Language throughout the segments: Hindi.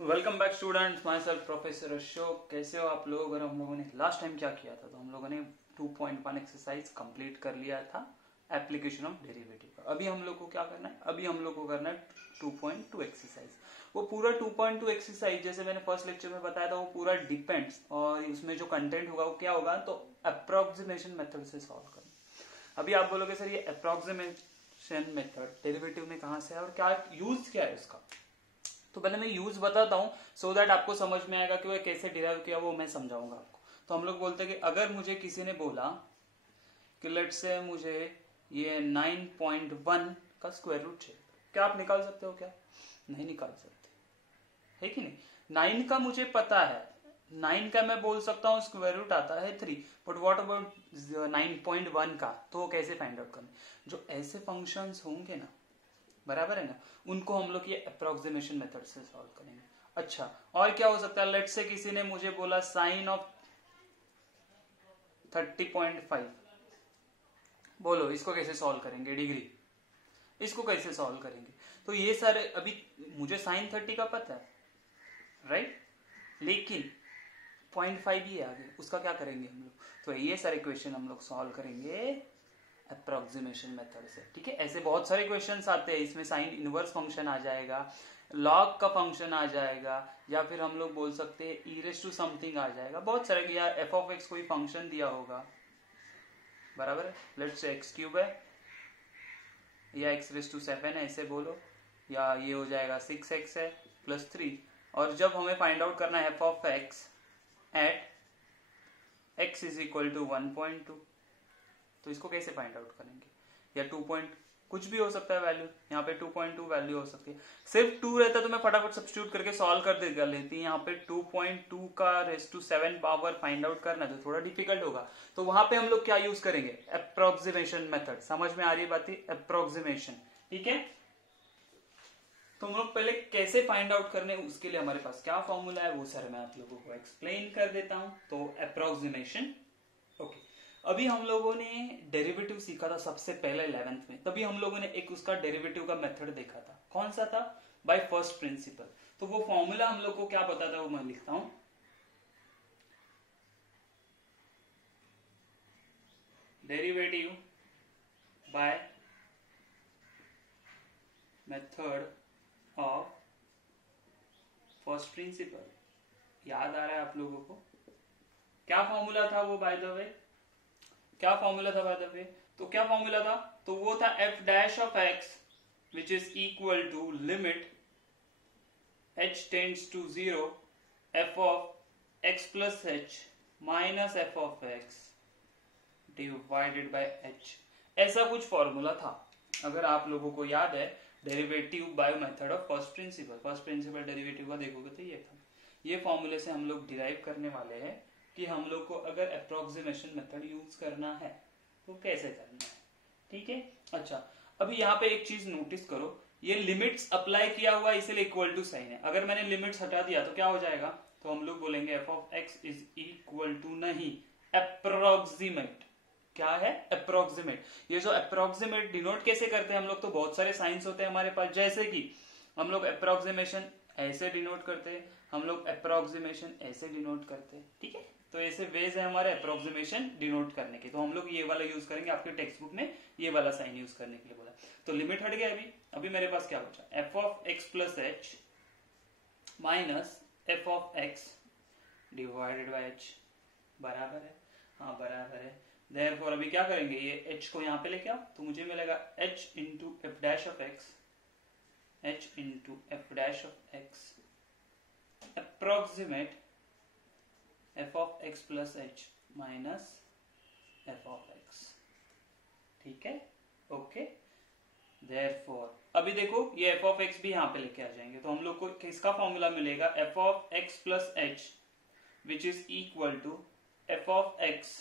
Welcome back students, my self professor Ashok. कैसे हो आप लोग? और हम लोगों ने लास्ट टाइम क्या किया था, तो हम लोगों ने 2.1 एक्सरसाइज कंप्लीट कर लिया था एप्लीकेशन ऑफ डेरिवेटिव का। अभी हम लोग को क्या करना है? अभी हम लोग को करना है 2.2 एक्सरसाइज। वो पूरा 2.2 एक्सरसाइज जैसे मैंने फर्स्ट लेक्चर में बताया था, वो पूरा डिपेंड्स और उसमें जो कंटेंट होगा वो क्या होगा, तो अप्रोक्सीमेशन मेथड से सॉल्व करना। अभी आप बोलोगे सर ये अप्रोक्सीमेशन मेथड डेरिवेटिव में कहां से है और क्या यूज क्या है उसका, तो पहले मैं यूज बताता हूं सो दैट आपको समझ में आएगा कि वो कैसे डिराइव किया, वो मैं समझाऊंगा आपको। तो हम लोग बोलते हैं कि अगर मुझे किसी ने बोला कि लेट से मुझे ये 9.1 का स्क्वायर रूट चाहिए, क्या आप निकाल सकते हो? क्या नहीं निकाल सकते, है कि नहीं? 9 का मुझे पता है, 9 का मैं बोल सकता हूँ स्क्वायर रूट आता है 3, बट व्हाट अबाउट 9.1 का, तो कैसे फाइंड आउट करना? जो ऐसे फंक्शंस होंगे ना, बराबर है ना, उनको हम लोग ये अप्रोक्सीमेशन मेथड से सॉल्व करेंगे। अच्छा, और क्या हो सकता है? लेट से किसी ने मुझे बोला साइन ऑफ 30.5, बोलो इसको कैसे सॉल्व करेंगे? डिग्री, इसको कैसे सॉल्व करेंगे? तो ये सारे, अभी मुझे साइन 30 का पता है, राइट, लेकिन 0.5 ही आगे, उसका क्या करेंगे हम लोग? तो ये सारे क्वेश्चन हम लोग सॉल्व करेंगे अप्रोक्सीमेशन मेथड से। ठीक है, ऐसे बहुत सारे क्वेश्चंस आते हैं, इसमें साइन इनवर्स फंक्शन आ जाएगा, लॉग का फंक्शन आ जाएगा, या फिर हम लोग बोल सकते हैं ई रेस टू समथिंग आ जाएगा, बहुत सारे, या एफ ऑफ एक्स कोई फंक्शन दिया होगा, बराबर है। लेट्स से एक्स क्यूब है या एक्स रेस टू 7 है, ऐसे बोलो, या ये हो जाएगा 6x है प्लस 3। और जब हमें फाइंड आउट करना है f of x at x is equal to 1.2, तो इसको कैसे फाइंड आउट करेंगे? या 2 पॉइंट कुछ भी हो सकता है वैल्यू, यहाँ पे 2.2 वैल्यू हो सकती है। सिर्फ 2 रहता तो मैं फटाफट सब्स्टिट्यूट करके सॉल्व कर लेती। यहाँ पे 2.2 का raise to 7 power find out करना तो थोड़ा डिफिकल्ट होगा, तो वहां पे हम लोग क्या यूज करेंगे? Approximation method. समझ में आ रही है बात? अप्रोक्सीमेशन, ठीक है। तो हम लोग पहले कैसे फाइंड आउट करने, उसके लिए हमारे पास क्या फॉर्मूला है वो सर मैं आप लोगों को एक्सप्लेन कर देता हूं। तो अप्रोक्सीमेशन, ओके। अभी हम लोगों ने डेरिवेटिव सीखा था सबसे पहले 11th में, तभी हम लोगों ने एक उसका डेरिवेटिव का मेथड देखा था। कौन सा था? By first principle. तो वो फॉर्मूला हम लोग को क्या बताता है वो मैं लिखता हूं। Derivative by method of first principle. याद आ रहा है आप लोगों को? क्या फॉर्मूला था वो बाय द वे? क्या फॉर्मूला था बाय द वे? तो क्या फॉर्मूला था? तो वो था f dash of x which is equal to limit h tends to 0 f of x plus h minus f of x divided by h। ऐसा कुछ फॉर्मूला था, अगर आप लोगों को याद है। Derivative by method of first principle, first principle derivative का देखोगे तो ये था। ये फॉर्मूले से हम लोग डिराइव करने वाले हैं कि हम लोग को अगर अप्रोक्सीमेशन मेथड यूज करना है तो कैसे करना है, ठीक है। अच्छा, अभी यहाँ पे एक चीज नोटिस करो, ये लिमिट्स अप्लाई किया हुआ इसीलिए इक्वल टू साइन है। अगर मैंने लिमिट्स हटा दिया तो क्या हो जाएगा? तो हम लोग बोलेंगे f of x is equal to नहीं, अप्रोक्सीमेट। क्या है? अप्रोक्सीमेट। ये जो अप्रोक्सीमेट डिनोट कैसे करते हैं हम लोग, तो बहुत सारे साइंस होते हैं हमारे पास, जैसे कि हम लोग अप्रोक्सीमेशन ऐसे डिनोट करते हैं, हम लोग अप्रोक्सीमेशन ऐसे डिनोट करते हैं, ठीक है। तो ऐसे वेज है हमारे अप्रोक्सीमेशन डिनोट करने के, तो हम लोग ये वाला यूज करेंगे। आपके टेक्स्ट बुक में ये वाला साइन यूज करने के लिए बोला। तो लिमिट हट गया। अभी मेरे पास क्या बचा? F of x plus H minus F of x divided by H, बराबर है? हाँ बराबर है। देयरफॉर अभी क्या करेंगे, ये h को यहाँ पे लेके आओ तो मुझे मिलेगा h into f dash of x, h into f dash of x approximate F of x plus H minus F of x, ठीक है, ओके। देयरफॉर अभी देखो ये एफ ऑफ एक्स भी यहाँ पे लेके आ जाएंगे, तो हम लोग को किसका फॉर्मूला मिलेगा? F of x plus h which is equal to f of x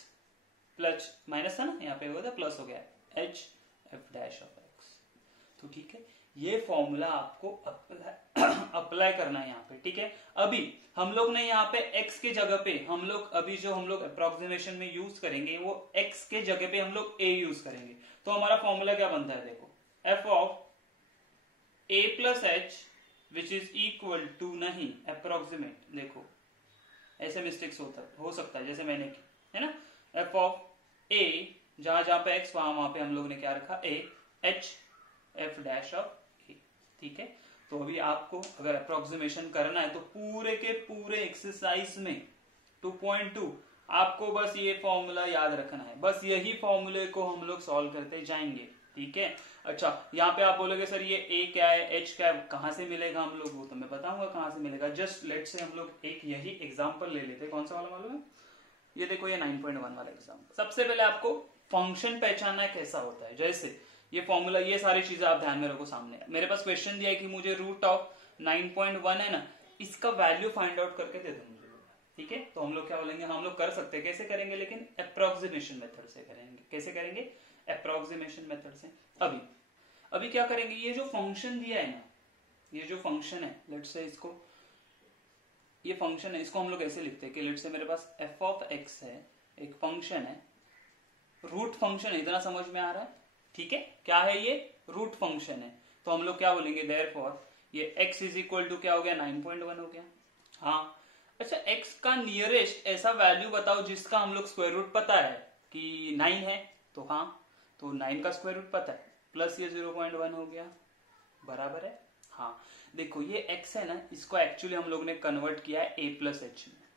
plus minus था ना, यहाँ पे होगा प्लस हो गया h f dash of x. तो ठीक है, ये फॉर्मूला आपको अप्लाई करना है यहाँ पे, ठीक है। अभी हम लोग ने यहाँ पे x के जगह पे हम लोग अभी जो हम लोग अप्रोक्सीमेशन में यूज करेंगे वो x के जगह पे हम लोग a यूज करेंगे। तो हमारा फॉर्मूला क्या बनता है? देखो, f of a plus h which is equal to नहीं अप्रोक्सीमेट, देखो ऐसे मिस्टेक्स हो सकता है जैसे मैंने की है ना, एफ ऑफ ए जहां जहां पे एक्स वहां पे हम लोग ने क्या रखा ए, एच एफ डैश ऑफ ए, ठीक है। तो अभी आपको अगर अप्रोक्सीमेशन करना है तो पूरे के पूरे एक्सरसाइज में 2.2 आपको बस ये फॉर्मूला याद रखना है, बस यही फॉर्मूले को हम लोग सॉल्व करते जाएंगे, ठीक है। अच्छा यहाँ पे आप बोलोगे सर ये ए क्या है, एच क्या है, कहां से मिलेगा हम लोग, वो तो मैं बताऊंगा कहां से मिलेगा। जस्ट लेट से हम लोग एक यही एग्जांपल ले लेते हैं, कौन सा वाला मालूम है, ये देखो ये 9.1 वाला एग्जांपल। सबसे पहले आपको फंक्शन पहचानना कैसा होता है, जैसे ये फॉर्मूला, ये सारी चीजें आप ध्यान में रखो। सामने मेरे पास क्वेश्चन दिया है कि मुझे रूट ऑफ 9.1 है ना, इसका वैल्यू फाइंड आउट करके दे दो मुझे, ठीक है। तो हम लोग क्या बोलेंगे, हम लोग कर सकते हैं, कैसे करेंगे, लेकिन अप्रोक्सीमेशन मेथड से करेंगे। कैसे करेंगे, अप्रोक्सीमेशन मेथड से। अभी क्या करेंगे, ये जो फंक्शन दिया है ना, ये जो फंक्शन है, लेट्स से इसको, ये फंक्शन है, इसको हम लोग ऐसे लिखते हैं कि लेट्स से मेरे पास एफ ऑफ एक्स है, एक फंक्शन है, रूट फंक्शन है, इतना समझ में आ रहा है, ठीक है। क्या है ये, रूट फंक्शन है। तो हम लोग क्या बोलेंगे, देयरफॉर ये x इज इक्वल टू क्या हो गया, 9.1 हो गया। हाँ अच्छा, x का नियरेस्ट ऐसा वैल्यू बताओ जिसका हम लोग स्क्वायर रूट पता है कि 9 है, तो हाँ, तो 9 का स्क्वायर रूट पता है, प्लस ये 0.1 हो गया, बराबर है। हाँ देखो ये x है ना, इसको एक्चुअली हम लोग ने कन्वर्ट किया है a प्लस एच में,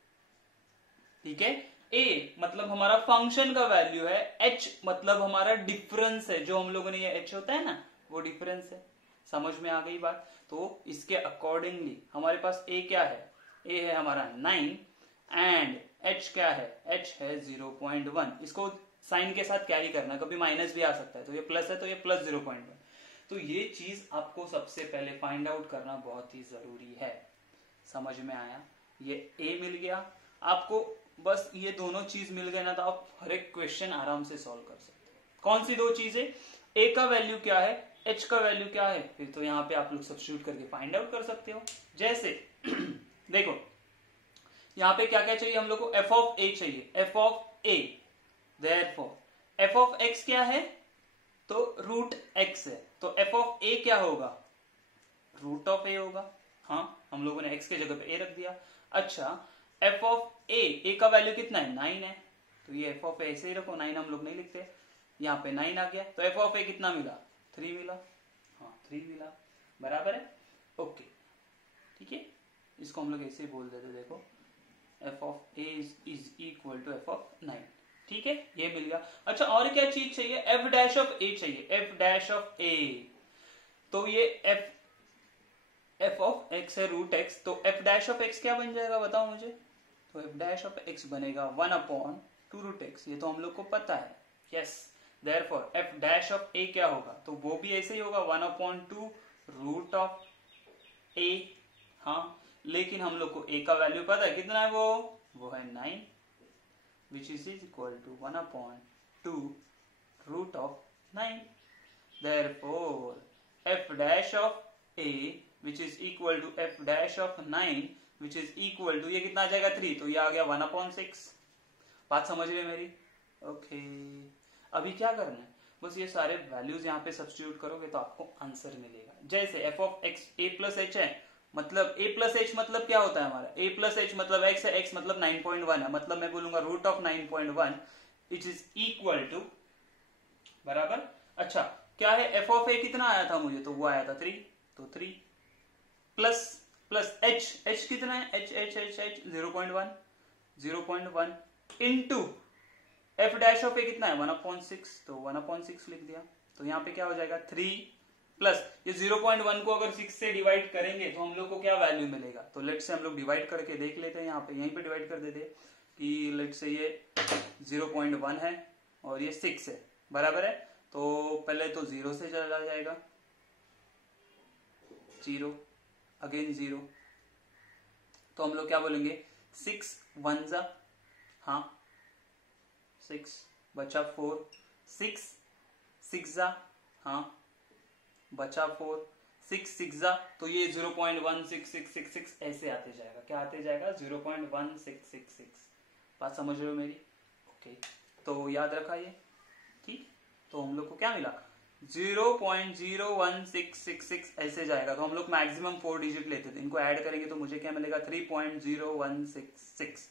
ठीक है। a मतलब हमारा फंक्शन का वैल्यू है, h मतलब हमारा डिफरेंस है, जो हम लोगों ने ये h होता है ना वो डिफरेंस है। समझ में आ गई बात। तो इसके अकॉर्डिंगली हमारे पास a क्या है, a है हमारा 9 एंड h क्या है, h है 0.1। इसको साइन के साथ कैरी करना, कभी माइनस भी आ सकता है, तो ये प्लस है तो ये प्लस 0.1। तो ये चीज आपको सबसे पहले फाइंड आउट करना बहुत ही जरूरी है। समझ में आया, ये a मिल गया आपको, बस ये दोनों चीज मिल गए ना तो आप हर एक क्वेश्चन आराम से सॉल्व कर सकते हो। कौन सी दो चीजें, a का वैल्यू क्या है, h का वैल्यू क्या है, फिर तो यहाँ पे आप लोग सब्स्टिट्यूट करके फाइंड आउट कर सकते हो। जैसे देखो यहाँ पे क्या क्या चाहिए हम लोग को, f ऑफ a चाहिए, f of a, therefore f of x क्या है, तो रूट x है, तो f ऑफ a क्या होगा, रूट ऑफ a होगा। हाँ हम लोगों ने x के जगह पे a रख दिया। अच्छा f ऑफ a का वैल्यू कितना है, 9 है, तो ये f ऑफ a ऐसे ही रखो, 9 हम लोग नहीं लिखते, यहाँ पे 9 आ गया, तो f ऑफ a कितना मिला, 3 मिला। हाँ 3 मिला, बराबर है, ओके ठीक है। इसको हम लोग ऐसे ही बोल देते, देखो f of a is equal to f of 9, ठीक है, ये मिल गया। अच्छा और क्या चीज चाहिए, f डैश ऑफ a चाहिए, f डैश ऑफ a, तो ये f ऑफ x है रूट x, तो f डैश ऑफ x क्या बन जाएगा बताओ मुझे, तो f डैश ऑफ x बनेगा 1/2 रूट x, ये तो हम लोग को पता है, yes. Therefore f dash of a क्या होगा, तो वो भी ऐसे ही होगा 1/2 रूट ऑफ a। हाँ लेकिन हम लोग को a का वैल्यू पता है कितना है, वो है 9, which is equal to 1/2 root of 9। Therefore f dash of a which is equal to f dash of 9 which is equal to, ये कितना आ जाएगा 3, तो ये आ गया 1/6। बात समझ रहे मेरी, ओके। अभी क्या करना है, बस ये सारे वैल्यूज यहाँ पे सब्स्टिट्यूट करोगे तो आपको आंसर मिलेगा। जैसे f of x a plus H है, मतलब a प्लस एच मतलब क्या होता है हमारा, a प्लस एच मतलब x है, x मतलब 9.1 है, मतलब मैं बोलूंगा root of 9.1 which is equal to, बराबर। अच्छा क्या है, f ऑफ a कितना आया था मुझे, तो वो आया था 3, तो 3 प्लस प्लस h कितना है, h 0.1 into f dash of a कितना है 1/6, तो 1/6 लिख दिया। तो यहाँ पे क्या हो जाएगा 3 प्लस ये 0.1 को अगर 6 से डिवाइड करेंगे तो हम लोग को क्या वैल्यू मिलेगा, तो लेट से हम लोग डिवाइड करके देख लेते हैं, यहाँ पे यहीं पे डिवाइड कर देते कि लेट से ये 0.1 है और ये 6 है, बराबर है। तो पहले तो 0 से चला जाएगा, 0 अगेन 0, तो हम लोग क्या बोलेंगे 6 1 जा, हाँ 6 बचा 4, 6 जा, हाँ बचा 4, 6 जा, तो ये 0.16666 ऐसे आते जाएगा, क्या आते जाएगा 0.1666। बात समझ रहे हो मेरी, ओके। तो याद रखा ये, ठीक। तो हम लोग को क्या मिला, 0.01666 ऐसे जाएगा। तो हम लोग मैक्सिमम 4 डिजिट लेते थे, इनको ऐड करेंगे तो मुझे क्या मिलेगा 3.0166।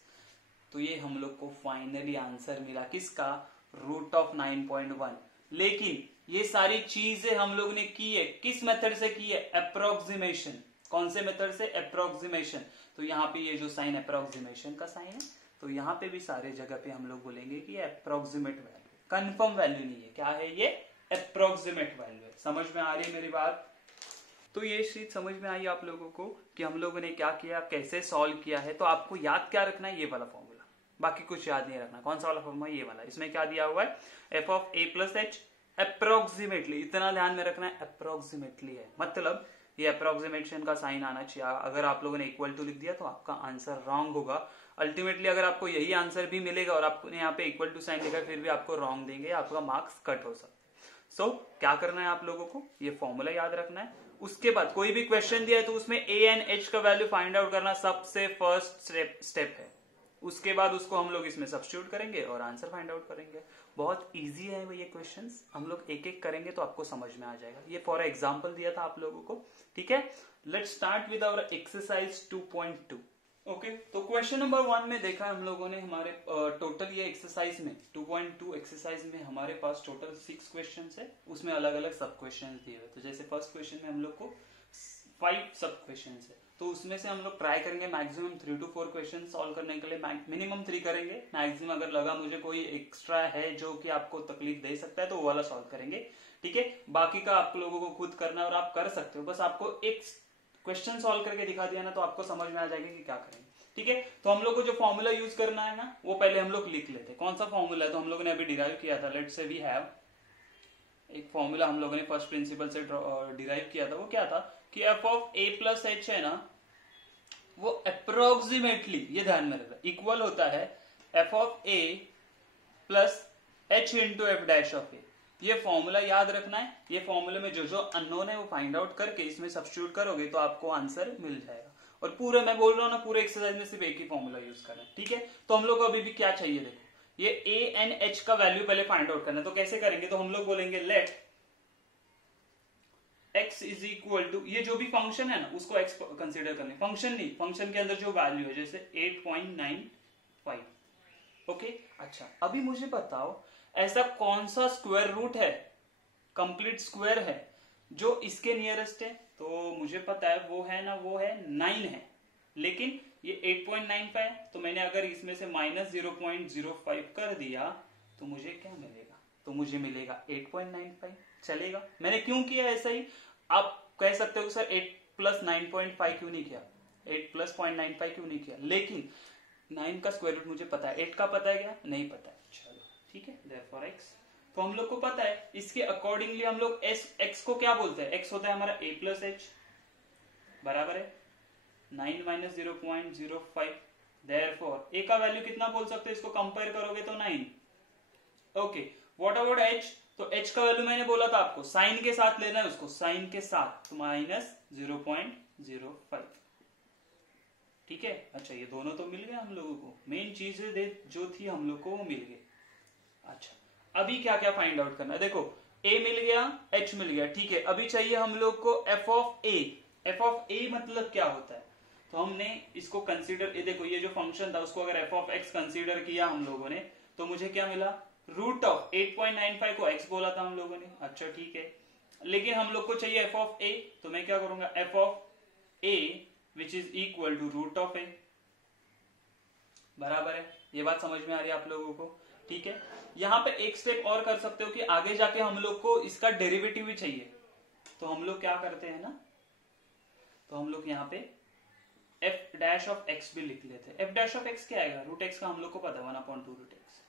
तो ये हम लोग को फाइनली आंसर मिला किसका, रूट ऑफ 9.1। लेकिन ये सारी चीजें हम लोग ने की है किस मेथड से की है, अप्रोक्सीमेशन। कौन से मेथड से, अप्रोक्सीमेशन। तो यहाँ पे ये जो साइन अप्रोक्सीमेशन का साइन है, तो यहाँ पे भी सारे जगह पे हम लोग बोलेंगे कि अप्रोक्सीमेट वैल्यू, कंफर्म वैल्यू नहीं है, क्या है ये, अप्रोक्सीमेट वैल्यू है। समझ में आ रही है मेरी बात। तो ये चीज समझ में आई आप लोगों को कि हम लोगों ने क्या किया, कैसे सॉल्व किया है। तो आपको याद क्या रखना है, ये वाला फॉर्मूला, बाकी कुछ याद नहीं रखना। कौन सा वाला फॉर्मूला, ये वाला। इसमें क्या दिया हुआ है, f of a plus H approximately, इतना ध्यान में रखना है, अप्रोक्सीमेटली है, मतलब ये अप्रोक्सीमेशन का साइन आना चाहिए। अगर आप लोगों ने इक्वल टू लिख दिया तो आपका आंसर रॉन्ग होगा। अल्टीमेटली अगर आपको यही आंसर भी मिलेगा और आपने यहाँ पे इक्वल टू साइन लिखा फिर भी आपको रॉन्ग देंगे, आपका मार्क्स कट हो सकता है। सो क्या करना है आप लोगों को, ये फॉर्मूला याद रखना है। उसके बाद कोई भी क्वेश्चन दिया है तो उसमें ए एंड एच का वैल्यू फाइंड आउट करना सबसे फर्स्ट स्टेप है। उसके बाद उसको हम लोग इसमें सब्स्टिट्यूट करेंगे और आंसर फाइंड आउट करेंगे। बहुत इजी है ये क्वेश्चंस, हम लोग एक एक करेंगे तो आपको समझ में आ जाएगा। ये फॉर एग्जांपल दिया था आप लोगों को, ठीक है। Let's start with our exercise 2.2। Okay, तो क्वेश्चन नंबर 1 में देखा हम लोगों ने, हमारे टोटल ये एक्सरसाइज में 2.2 एक्सरसाइज में हमारे पास टोटल 6 क्वेश्चंस है, उसमें अलग अलग सब क्वेश्चंस दिए हुए। तो जैसे फर्स्ट क्वेश्चन में हम लोग को 5 सब क्वेश्चंस है, तो उसमें से हम लोग ट्राई करेंगे मैक्सिमम 3 to 4 क्वेश्चन सॉल्व करने के लिए। मिनिमम 3 करेंगे, मैक्सिमम अगर लगा मुझे कोई एक्स्ट्रा है जो कि आपको तकलीफ दे सकता है तो वो वाला सॉल्व करेंगे, ठीक है। बाकी का आप लोगों को खुद करना है और आप कर सकते हो, बस आपको एक क्वेश्चन सॉल्व करके दिखा दिया ना तो आपको समझ में आ जाएगा कि क्या करेंगे, ठीक है। तो हम लोग को जो फॉर्मूला यूज करना है ना वो पहले हम लोग लिख लेते हैं। कौन सा फॉर्मूला है, तो हम लोगों ने अभी डिराइव किया था। लेट्स से वी हैव एक फॉर्मूला हम लोगों ने फर्स्ट प्रिंसिपल से डिराइव किया था। वो क्या था कि F of a plus H है ना, वो अप्रोक्सीमेटली, ये ध्यान में रखना, इक्वल होता है f of a plus h into f dash of a. ये फॉर्मूला याद रखना है। ये फॉर्मूले में जो जो अननोन है वो फाइंड आउट करके इसमें सब्स्टिट्यूट करोगे तो आपको आंसर मिल जाएगा। और पूरे मैं बोल रहा हूं ना, पूरे एक्सरसाइज में सिर्फ एक ही फॉर्मूला यूज करना है, ठीक है। तो हम लोग को अभी भी क्या चाहिए, देखो ये ए एंड एच का वैल्यू पहले फाइंड आउट करना है। तो कैसे करेंगे, तो हम लोग बोलेंगे let x is equal to, ये जो भी फंक्शन है ना उसको x कंसिडर करने, फंक्शन नहीं, फंक्शन के अंदर जो वैल्यू है, जैसे 8.95। ओके, अच्छा अभी मुझे बताओ ऐसा कौन सा स्क्वायर रूट है, कंप्लीट स्क्वायर है, जो इसके नियरेस्ट है। तो मुझे पता है वो है ना, वो है 9 है, लेकिन ये 8.95 है। तो मैंने अगर इसमें से माइनस 0.05 कर दिया तो मुझे क्या मिलेगा, तो मुझे मिलेगा 8.95, चलेगा। मैंने क्यों किया ऐसा ही, आप कह सकते हो सर 8 प्लस 9.5 क्यों नहीं किया, 8 प्लस 0.95 क्यों नहीं किया, लेकिन 9 का स्क्वायर रूट मुझे पता है, 8 का पता है क्या, नहीं पता है, चलो ठीक है। देयरफॉर x, तो हम लोग को पता है, इसके अकॉर्डिंगली हम लोग x को क्या बोलते हैं, x होता है हमारा a प्लस एच, बराबर है 9 माइनस 0.05। देयरफॉर a का वैल्यू कितना बोल सकते हो, इसको कंपेयर करोगे तो 9। ओके, व्हाट अबाउट h, तो h का वैल्यू मैंने बोला था आपको साइन के साथ लेना है, उसको साइन के साथ, तो माइनस 0.05, ठीक है। अच्छा ये दोनों तो मिल गए हम लोगों को, मेन चीजें जो थी हम लोग को वो मिल गई। अच्छा अभी क्या क्या फाइंड आउट करना है, देखो a मिल गया, h मिल गया, ठीक है। अभी चाहिए हम लोग को f of a। f of a मतलब क्या होता है, तो हमने इसको कंसीडर, ये देखो ये जो फंक्शन था उसको अगर f ऑफ x कंसीडर किया हम लोगों ने तो मुझे क्या मिला, रूट ऑफ 8.95 को x बोला था हम लोगों ने। अच्छा ठीक है, लेकिन हम लोग को चाहिए f ऑफ a, तो मैं क्या करूंगा, f of a which is equal to root of a, बराबर है। ये बात समझ में आ रही है आप लोगों को, ठीक है। यहां पे एक स्टेप और कर सकते हो कि आगे जाके हम लोग को इसका डेरिवेटिव भी चाहिए, तो हम लोग क्या करते हैं ना, तो हम लोग यहाँ पे f डैश ऑफ x भी लिख लेते हैं। f डैश ऑफ x क्या आएगा, रूट x का हम लोग को पता है 1/2 रूट x,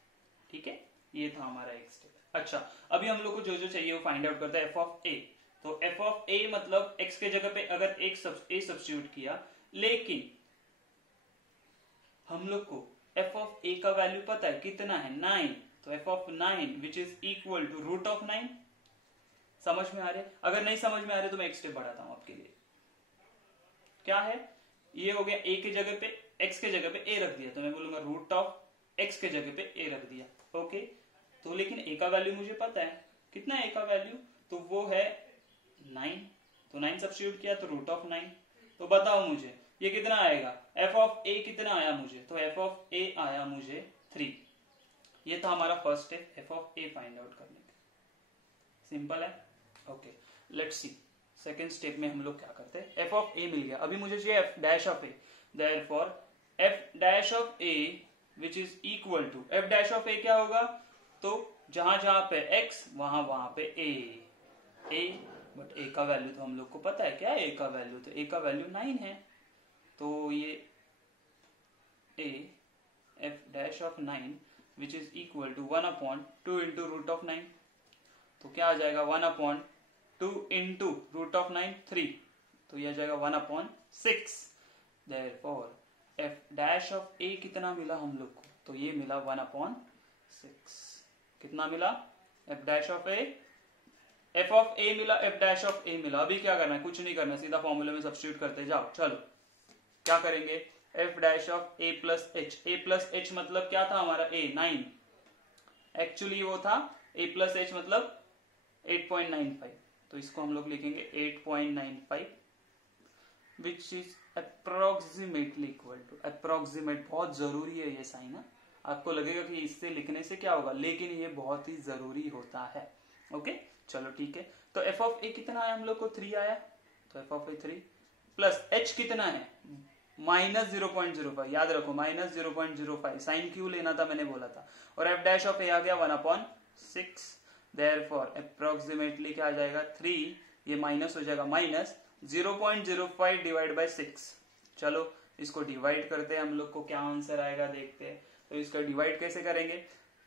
ठीक है। ये था हमारा एक स्टेप। अच्छा अभी हम लोग को जो जो चाहिए वो फाइंड आउट करते हैं f ऑफ a। तो f ऑफ a मतलब x के जगह पे अगर a सब्स्टिट्यूट किया, लेकिन हम लोग को f ऑफ a का वैल्यू पता है कितना है, 9, तो f of 9 which is equal to root of 9। समझ में आ रहे, अगर नहीं समझ में आ रहे तो मैं एक स्टेप बढ़ाता हूं आपके लिए। क्या है, ये हो गया a के जगह पे, x के जगह पे a रख दिया, तो मैं बोलूंगा रूट ऑफ x के जगह पे a रख दिया। ओके, तो लेकिन a का वैल्यू मुझे पता है, कितना है a का वैल्यू, तो वो है 9, तो 9 सब्स्टिट्यूट किया तो रूट ऑफ 9। तो बताओ मुझे ये कितना आएगा, एफ ऑफ ए कितना आया मुझे, तो एफ ऑफ ए आया मुझे 3। ये था हमारा first step F of a find out करने का। सिंपल है। Okay, let's see second step में हम लोग क्या करते हैं। एफ ऑफ ए मिल गया, अभी मुझे चाहिए f dash of a. Therefore f dash of a which is equal to, f dash of a क्या होगा, तो जहां जहां पे x वहां वहां पे a, बट a का वैल्यू तो हम लोग को पता है क्या है a का वैल्यू, तो a का वैल्यू 9 है। तो ये a f dash of 9 which is equal to 1/2 into root of 9, तो क्या आ जाएगा 1/2 इंटू रूट ऑफ 9 3, तो यह आ जाएगा 1/6। Therefore f dash of a कितना मिला हम लोग को, तो ये मिला 1/6। कितना मिला, f dash of a, f of a मिला, एफ डैश ऑफ ए मिला। अभी क्या करना है, कुछ नहीं करना, सीधा फॉर्मूले में सब्स्टिट्यूट करते जाओ। चलो क्या करेंगे, F dash of a plus H, A plus h मतलब क्या था हमारा ए 9, एक्चुअली वो था ए प्लस एच मतलब 8.95, तो इसको हम लोग लिखेंगे 8.95 which is approximately equal to, approximate बहुत जरूरी है ये साइन है, आपको लगेगा कि इससे लिखने से क्या होगा, लेकिन ये बहुत ही जरूरी होता है। ओके चलो ठीक है, तो एफ ऑफ ए कितना आया हम लोग को 3 आया, तो f of A 3 plus H कितना है -0.05, याद रखो -0.05, साइन क्यों लेना था मैंने बोला था, और एफ डैश ऑफ ए आ गया 1/6। देयरफॉर अप्रोक्सीमेटली क्या आ जाएगा 3, ये माइनस हो जाएगा -0.05 डिवाइड बाय 6। चलो इसको डिवाइड करते हैं हम लोग को क्या आंसर आएगा देखते हैं। तो इसका डिवाइड कैसे करेंगे,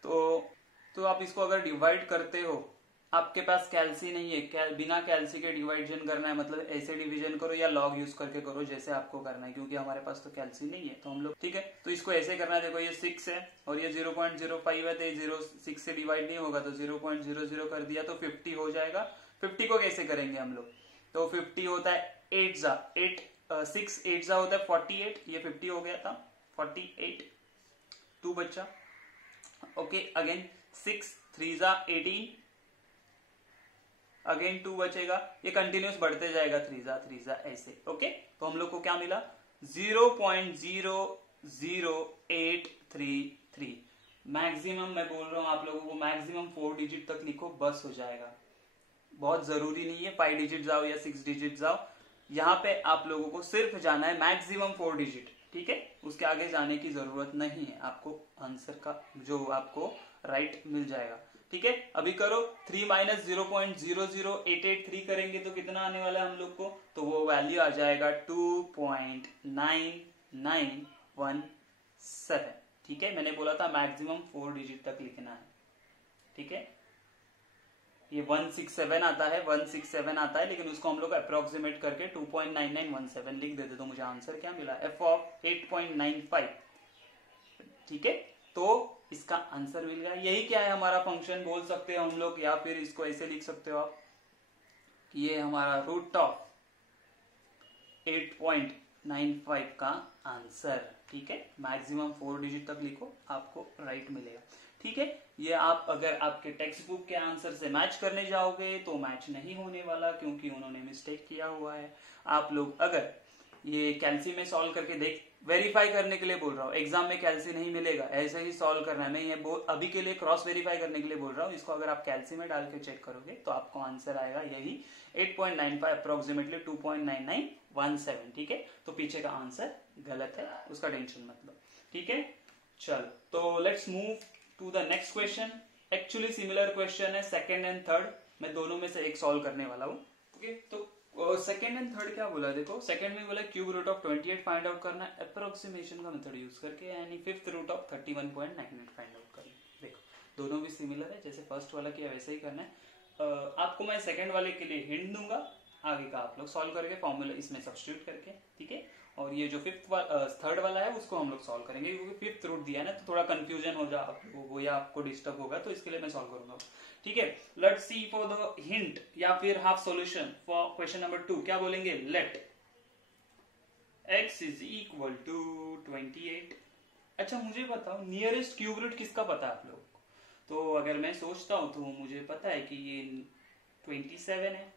तो आप इसको अगर डिवाइड करते हो, आपके पास कैल्सी नहीं है, बिना कैल्सी के डिवाइजन करना है, मतलब ऐसे डिवीजन करो या लॉग यूज करके करो जैसे आपको करना है, क्योंकि हमारे पास तो कैल्सी नहीं है तो हम लोग ठीक है। तो इसको ऐसे करना है, देखो ये 6 है और ये 0.05 है, तो ये 6 से डिवाइड नहीं होगा, तो 0.00 कर दिया तो 50 हो जाएगा। 50 को कैसे करेंगे हम लोग, तो 50 होता है 8 6 8 होता है 48, ये 50 हो गया था 48, 2 बच्चा। ओके अगेन 6 3 18, अगेन 2 बचेगा, ये कंटिन्यूस बढ़ते जाएगा 3 ऐसे। ओके तो हम लोग को क्या मिला 0.00833। मैक्सिमम मैं बोल रहा हूं आप लोगों को, मैक्सिमम 4 डिजिट तक लिखो बस हो जाएगा, बहुत जरूरी नहीं है 5 डिजिट जाओ या 6 डिजिट जाओ, यहाँ पे आप लोगों को सिर्फ जाना है मैक्सिमम 4 डिजिट, ठीक है, उसके आगे जाने की जरूरत नहीं है, आपको आंसर का जो आपको राइट मिल जाएगा। ठीक है अभी करो 3 - 0.00883 करेंगे तो कितना आने वाला है हम लोग को, तो वो वैल्यू आ जाएगा 2.9917। ठीक है मैंने बोला था मैक्सिमम 4 डिजिट तक लिखना है। ठीक है ये 167 आता है, 167 आता है, लेकिन उसको हम लोग अप्रोक्सीमेट करके 2.9917 लिख देते तो मुझे आंसर क्या मिला, एफ ऑफ 8.95। ठीक है तो इसका आंसर मिल गया। यही क्या है हमारा फंक्शन बोल सकते हैं हम लोग, या फिर इसको ऐसे लिख सकते हो आप कि ये हमारा रूट ऑफ 8.95 का आंसर। ठीक है मैक्सिमम 4 डिजिट तक लिखो आपको राइट मिलेगा। ठीक है ये आप अगर आपके टेक्स्ट बुक के आंसर से मैच करने जाओगे तो मैच नहीं होने वाला, क्योंकि उन्होंने मिस्टेक किया हुआ है। आप लोग अगर ये कैल्सी में सॉल्व करके देख, वेरीफाई करने के लिए बोल रहा हूँ, एग्जाम में कैल्सी नहीं मिलेगा, ऐसे ही सॉल्व करना है। मैं ये अभी के लिए क्रॉस वेरीफाई करने के लिए बोल रहा हूँ, इसको अगर आप कैल्सी में डाल के चेक करोगे तो आपको आंसर आएगा यही 8.95 अप्रोक्सीमेटली 2.9917। ठीक है तो पीछे का आंसर गलत है, उसका टेंशन मतलब। ठीक है चलो तो let's move to the next question. Actually similar question है, सेकेंड एंड थर्ड, मैं दोनों में से एक सॉल्व करने वाला हूँ। ओके तो सेकेंड एंड थर्ड क्या बोला, देखो सेकेंड में बोला cube root of 28 find out करना है अप्रोक्सीमेशन का मेथड यूज करके, यानी fifth root of 31.98 find out करना है। देखो दोनों भी सिमिलर है, जैसे फर्स्ट वाला किया वैसे ही करना है। आपको मैं सेकेंड वाले के लिए हिंट दूंगा, आगे का आप लोग सॉल्व करके फॉर्मूला इसमें सब्स्टिट्यूट करके। ठीक है और ये जो थर्ड वाला है उसको हम लोग सॉल्व करेंगे, क्योंकि फिफ्थ रूट दिया है ना तो थोड़ा कंफ्यूजन हो जाए आप लोगों को या आपको डिस्टर्ब होगा, तो इसके लिए मैं सॉल्व करूंगा। ठीक है let's see for the hint या फिर half solution for question number 2। क्या बोलेंगे, let x is equal to 28। अच्छा मुझे बताओ नियरेस्ट क्यूब रूट किसका पता है आप लोग को, तो अगर मैं सोचता हूं तो मुझे पता है कि ये 27 है,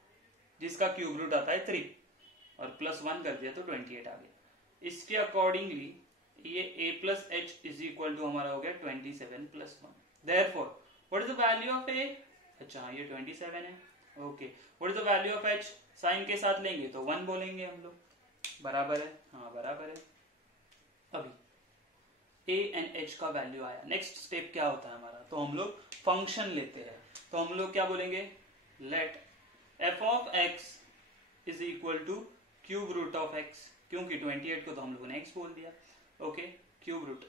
जिसका क्यूब रूट आता है 3 और प्लस 1 कर दिया तो 28 आ गया। इसके अकॉर्डिंगली ये a plus h is equal to हमारा हो गया 27 plus 1। Therefore what is the value of a? अच्छा ये 27 है। Okay, what is the value of h? Sign के साथ लेंगे तो 1 बोलेंगे हम लोग, बराबर है, हाँ बराबर है। अभी a एंड h का वैल्यू आया, नेक्स्ट स्टेप क्या होता है हमारा, तो हम लोग फंक्शन लेते हैं। तो हम लोग क्या बोलेंगे, let f of x is equal to cube root of x, क्योंकि 28 को तो हम लोगों ने x बोल दिया। ओके, क्यूब रूट,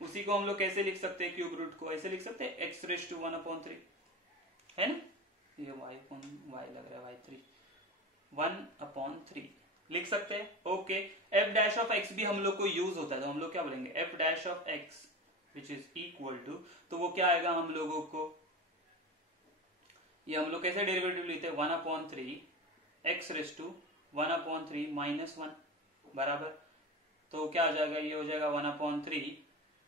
उसी को हम लोग कैसे लिख सकते हैं, क्यूब रूट को ऐसे लिख सकते हैं एक्स रेस टू 1/3, है ना, ये y लग रहा है y3, 1/3 लिख सकते हैं। Okay, F dash of x भी हम लोग को यूज होता है, तो हम लोग क्या बोलेंगे, f dash of x which is equal to, तो वो क्या आएगा हम लोगों को, ये हम लोग कैसे डेरिवेटिव लेते हैं, 1/3 एक्स रेस टू 1/3 माइनस 1 बराबर, तो क्या आ जाएगा, ये हो जाएगा 1/3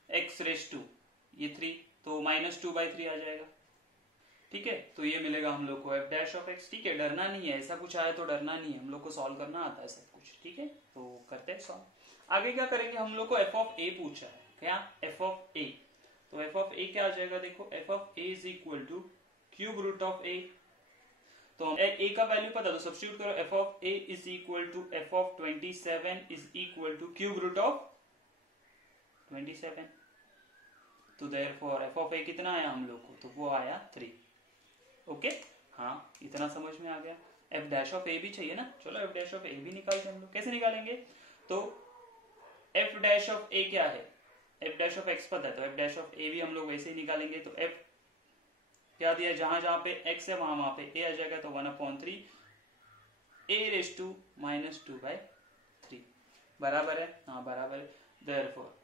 एक्स रेस टू ये 3, तो -2/3 आ जाएगा। ठीक है, तो ये मिलेगा हम लोग को एफ डैश ऑफ एक्स। ठीक है, डरना नहीं है, ऐसा कुछ आया तो डरना नहीं है, हम लोग को सॉल्व करना आता है सब कुछ। ठीक है, तो करते हैं सॉल्व। आगे क्या करेंगे, हम लोग को एफ ऑफ ए पूछा है, क्या एफ ऑफ ए, तो एफ ऑफ ए क्या आ जाएगा, देखो f of a is equal to cube root of a, तो ए का वैल्यू पता तो सब्स्टिट्यूट करो, f of a is equal to f of 27 is equal to cube root of 27, तो देयरफॉर एफ ऑफ ए कितना आया हम लोग को, तो वो आया 3। ओके, हाँ इतना समझ में आ गया। एफ डैश ऑफ ए भी चाहिए ना, चलो एफ डैश ऑफ ए भी निकालते हैं हम लोग, कैसे निकालेंगे, तो एफ डैश ऑफ ए क्या है, एफ डैश ऑफ एक्स पता है, तो एफ डैश ऑफ ए भी हम लोग वैसे ही निकालेंगे। तो एफ क्या दिया, जहां जहां पे एक्स है वहां पे ए आ जाएगा, तो 1/3 ए रेस टू -2/3 बराबर है, हाँ बराबर है। Therefore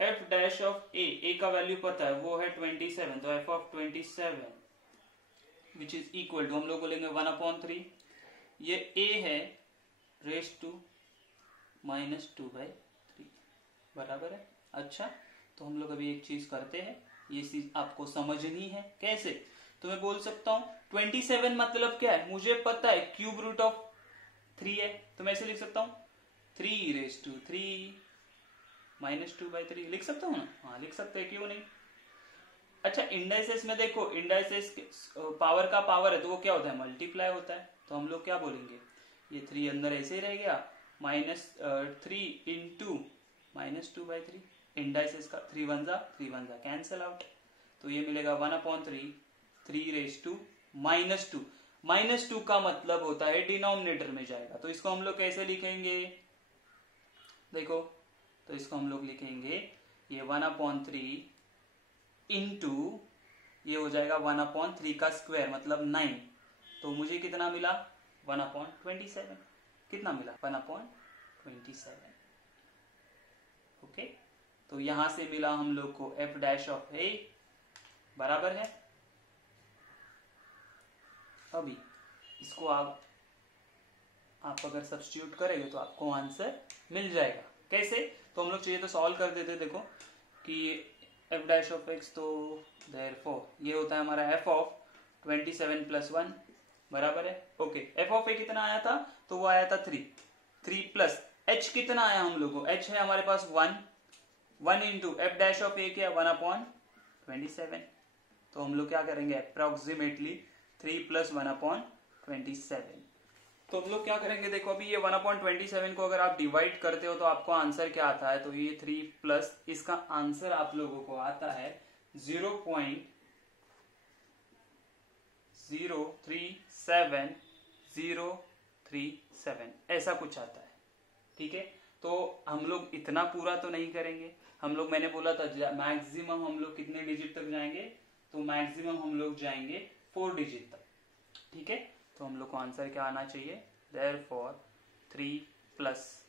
f dash of a का वैल्यू पता है वो है 27, तो f of 27 which is equal to, हम लोग बोलेंगे 1/3, ये ए है रेस टू -2/3 बराबर है। अच्छा, तो हम लोग अभी एक चीज करते हैं, ये चीज आपको समझनी है, कैसे, तो मैं बोल सकता हूं 27 मतलब क्या है, मुझे पता है क्यूब रूट ऑफ 3 है, तो मैं ऐसे लिख सकता हूं 3 रेस टू 3 -2/3 लिख सकता हूँ ना, हाँ लिख सकते हैं, क्यों नहीं। अच्छा, इंडाइसेस में देखो, इंडाइसेस पावर का पावर है तो वो क्या होता है, मल्टीप्लाई होता है, तो हम लोग क्या बोलेंगे, ये 3 अंदर ऐसे ही रह गया, -3 इंटू -2/3, इंडाइसेस का 3 1 जा कैंसल आउट, तो ये मिलेगा 1/3 3 रेस टू -2, -2 का मतलब होता है डिनोमिनेटर में जाएगा, तो इसको हम लोग कैसे लिखेंगे, देखो, तो इसको हम लोग लिखेंगे ये 1/3 इंटू ये हो जाएगा 1/3 का स्क्वायर मतलब 9, तो मुझे कितना मिला 1/27, कितना मिला 1/27। ओके, तो यहां से मिला हम लोग को एफ डैश ऑफ ए बराबर है। अभी इसको आप अगर सब्स्टिट्यूट करेंगे तो आपको आंसर मिल जाएगा, कैसे, तो हम लोग चाहिए तो सॉल्व कर देते, देखो कि एफ डैश ऑफ एक्स, तो देयरफॉर ये होता है हमारा एफ ऑफ 27 प्लस 1 बराबर है। ओके, एफ ऑफ ए कितना आया था, तो वो आया था 3 प्लस एच कितना आया हम लोग को, एच है हमारे पास 1 into f dash of a क्या 1/27, तो हम लोग क्या करेंगे अप्रोक्सीमेटली 3 प्लस 1/27, तो हम लोग क्या करेंगे, देखो अभी ये 1/27 को अगर आप डिवाइड करते हो तो आपको आंसर क्या आता है, तो ये 3 प्लस इसका आंसर आप लोगों को आता है 0.037037 ऐसा कुछ आता है। ठीक है, तो हम लोग इतना पूरा तो नहीं करेंगे, हम लोग, मैंने बोला था मैक्सिमम हम लोग कितने डिजिट तक जाएंगे, तो मैक्सिमम हम लोग जाएंगे 4 डिजिट तक। ठीक है, तो हम लोग को आंसर क्या आना चाहिए, देयरफॉर 3 प्लस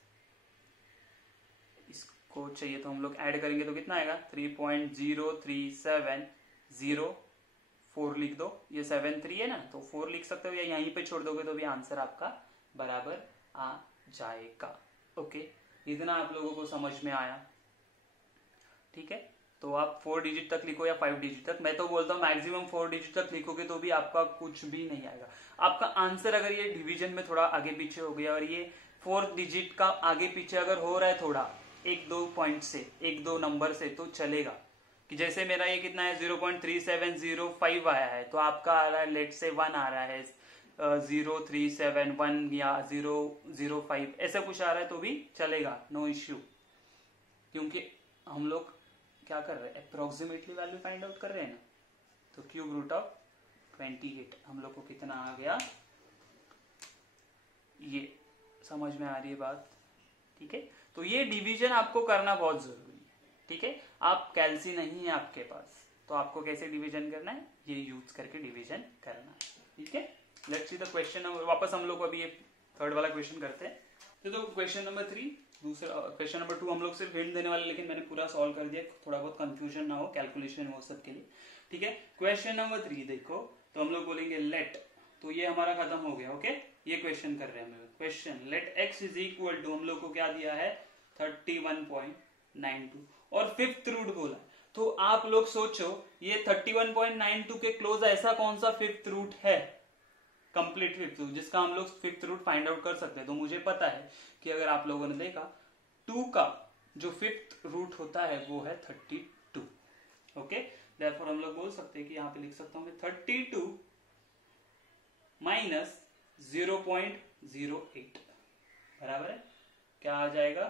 इसको चाहिए तो हम लोग ऐड करेंगे तो कितना आएगा 3.03704 लिख दो, ये 7 3 है ना, तो 4 लिख सकते हो या यहीं पे छोड़ दोगे तो भी आंसर आपका बराबर आ जाएगा। ओके, इतना आप लोगों को समझ में आया, ठीक है। तो आप 4 डिजिट तक लिखो या 5 डिजिट तक, मैं तो बोलता हूँ मैक्सिमम 4 डिजिट तक लिखोगे तो भी आपका कुछ भी नहीं आएगा। आपका आंसर अगर ये डिवीजन में थोड़ा आगे पीछे हो गया और ये 4 डिजिट का आगे पीछे अगर हो रहा है थोड़ा, एक दो पॉइंट से, एक दो नंबर से, तो चलेगा। कि जैसे मेरा ये कितना है 0.3705 आया है, तो आपका आ रहा है लेट से 1 आ रहा है, 0371 या 005 ऐसा कुछ आ रहा है तो भी चलेगा, नो इश्यू। क्योंकि हम लोग क्या कर रहे हैं, अप्रोक्सीमेटली वैल्यू फाइंड आउट कर रहे हैं ना। तो क्यूब रूट ऑफ 28 हम लोग को कितना आ गया, ये समझ में आ रही है बात? ठीक है, तो ये डिवीजन आपको करना बहुत जरूरी है। ठीक है, आप कैलसी नहीं है आपके पास, तो आपको कैसे डिवीजन करना है, ये यूज करके डिवीजन करना है। ठीक है, लेट्स सी द क्वेश्चन। वापस हम लोग अभी ये थर्ड वाला क्वेश्चन करते हैं। तो क्वेश्चन नंबर 3, दूसरा क्वेश्चन नंबर 2 हम लोग सिर्फ हिंट देने वाले, लेकिन मैंने पूरा सॉल्व कर दिया, थोड़ा बहुत कंफ्यूजन ना हो कैलकुलेशन वो सब के लिए। ठीक है, क्वेश्चन नंबर 3 देखो, तो हम लोग बोलेंगे लेट, तो ये हमारा खत्म हो गया। ओके, ये क्वेश्चन कर रहे हैं हम लोग। Question let x is equal to, हम लोग को क्या दिया है 31.92 और फिफ्थ रूट बोला। तो आप लोग सोचो ये 31.92 के क्लोज ऐसा कौन सा फिफ्थ रूट है, कंप्लीट फिफ्थ रूट, जिसका हम लोग फिफ्थ रूट फाइंड आउट कर सकते हैं। तो मुझे पता है कि अगर आप लोगों ने देखा 2 का जो फिफ्थ रूट होता है वो है 32। ओके, देयरफॉर हम लोग बोल सकते हैं कि यहां पे लिख सकता हूं मैं 32 माइनस 0.08 बराबर है, क्या आ जाएगा,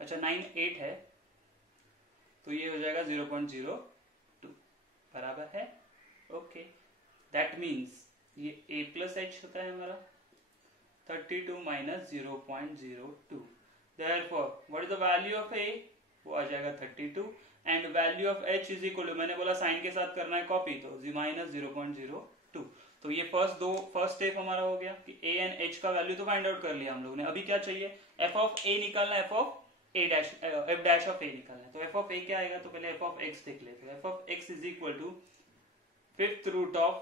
अच्छा 98 है तो ये हो जाएगा 0.02 बराबर है। ओके, दैट मीन्स ये a प्लस एच होता है हमारा 32 minus 0.02, therefore what is the value of a, वो आ जाएगा 32 and value of h is equal to, मैंने बोला साइन के साथ करना है कॉपी, तो माइनस 0.02। तो ये फर्स्ट स्टेप हमारा हो गया कि a एंड h का वैल्यू तो फाइंड आउट कर लिया हम लोग ने। अभी क्या चाहिए, f ऑफ a निकालना, f डैश ऑफ a निकालना है। तो f ऑफ a क्या आएगा, तो पहले f ऑफ x देख लेते हैं। f of x is equal to fifth root of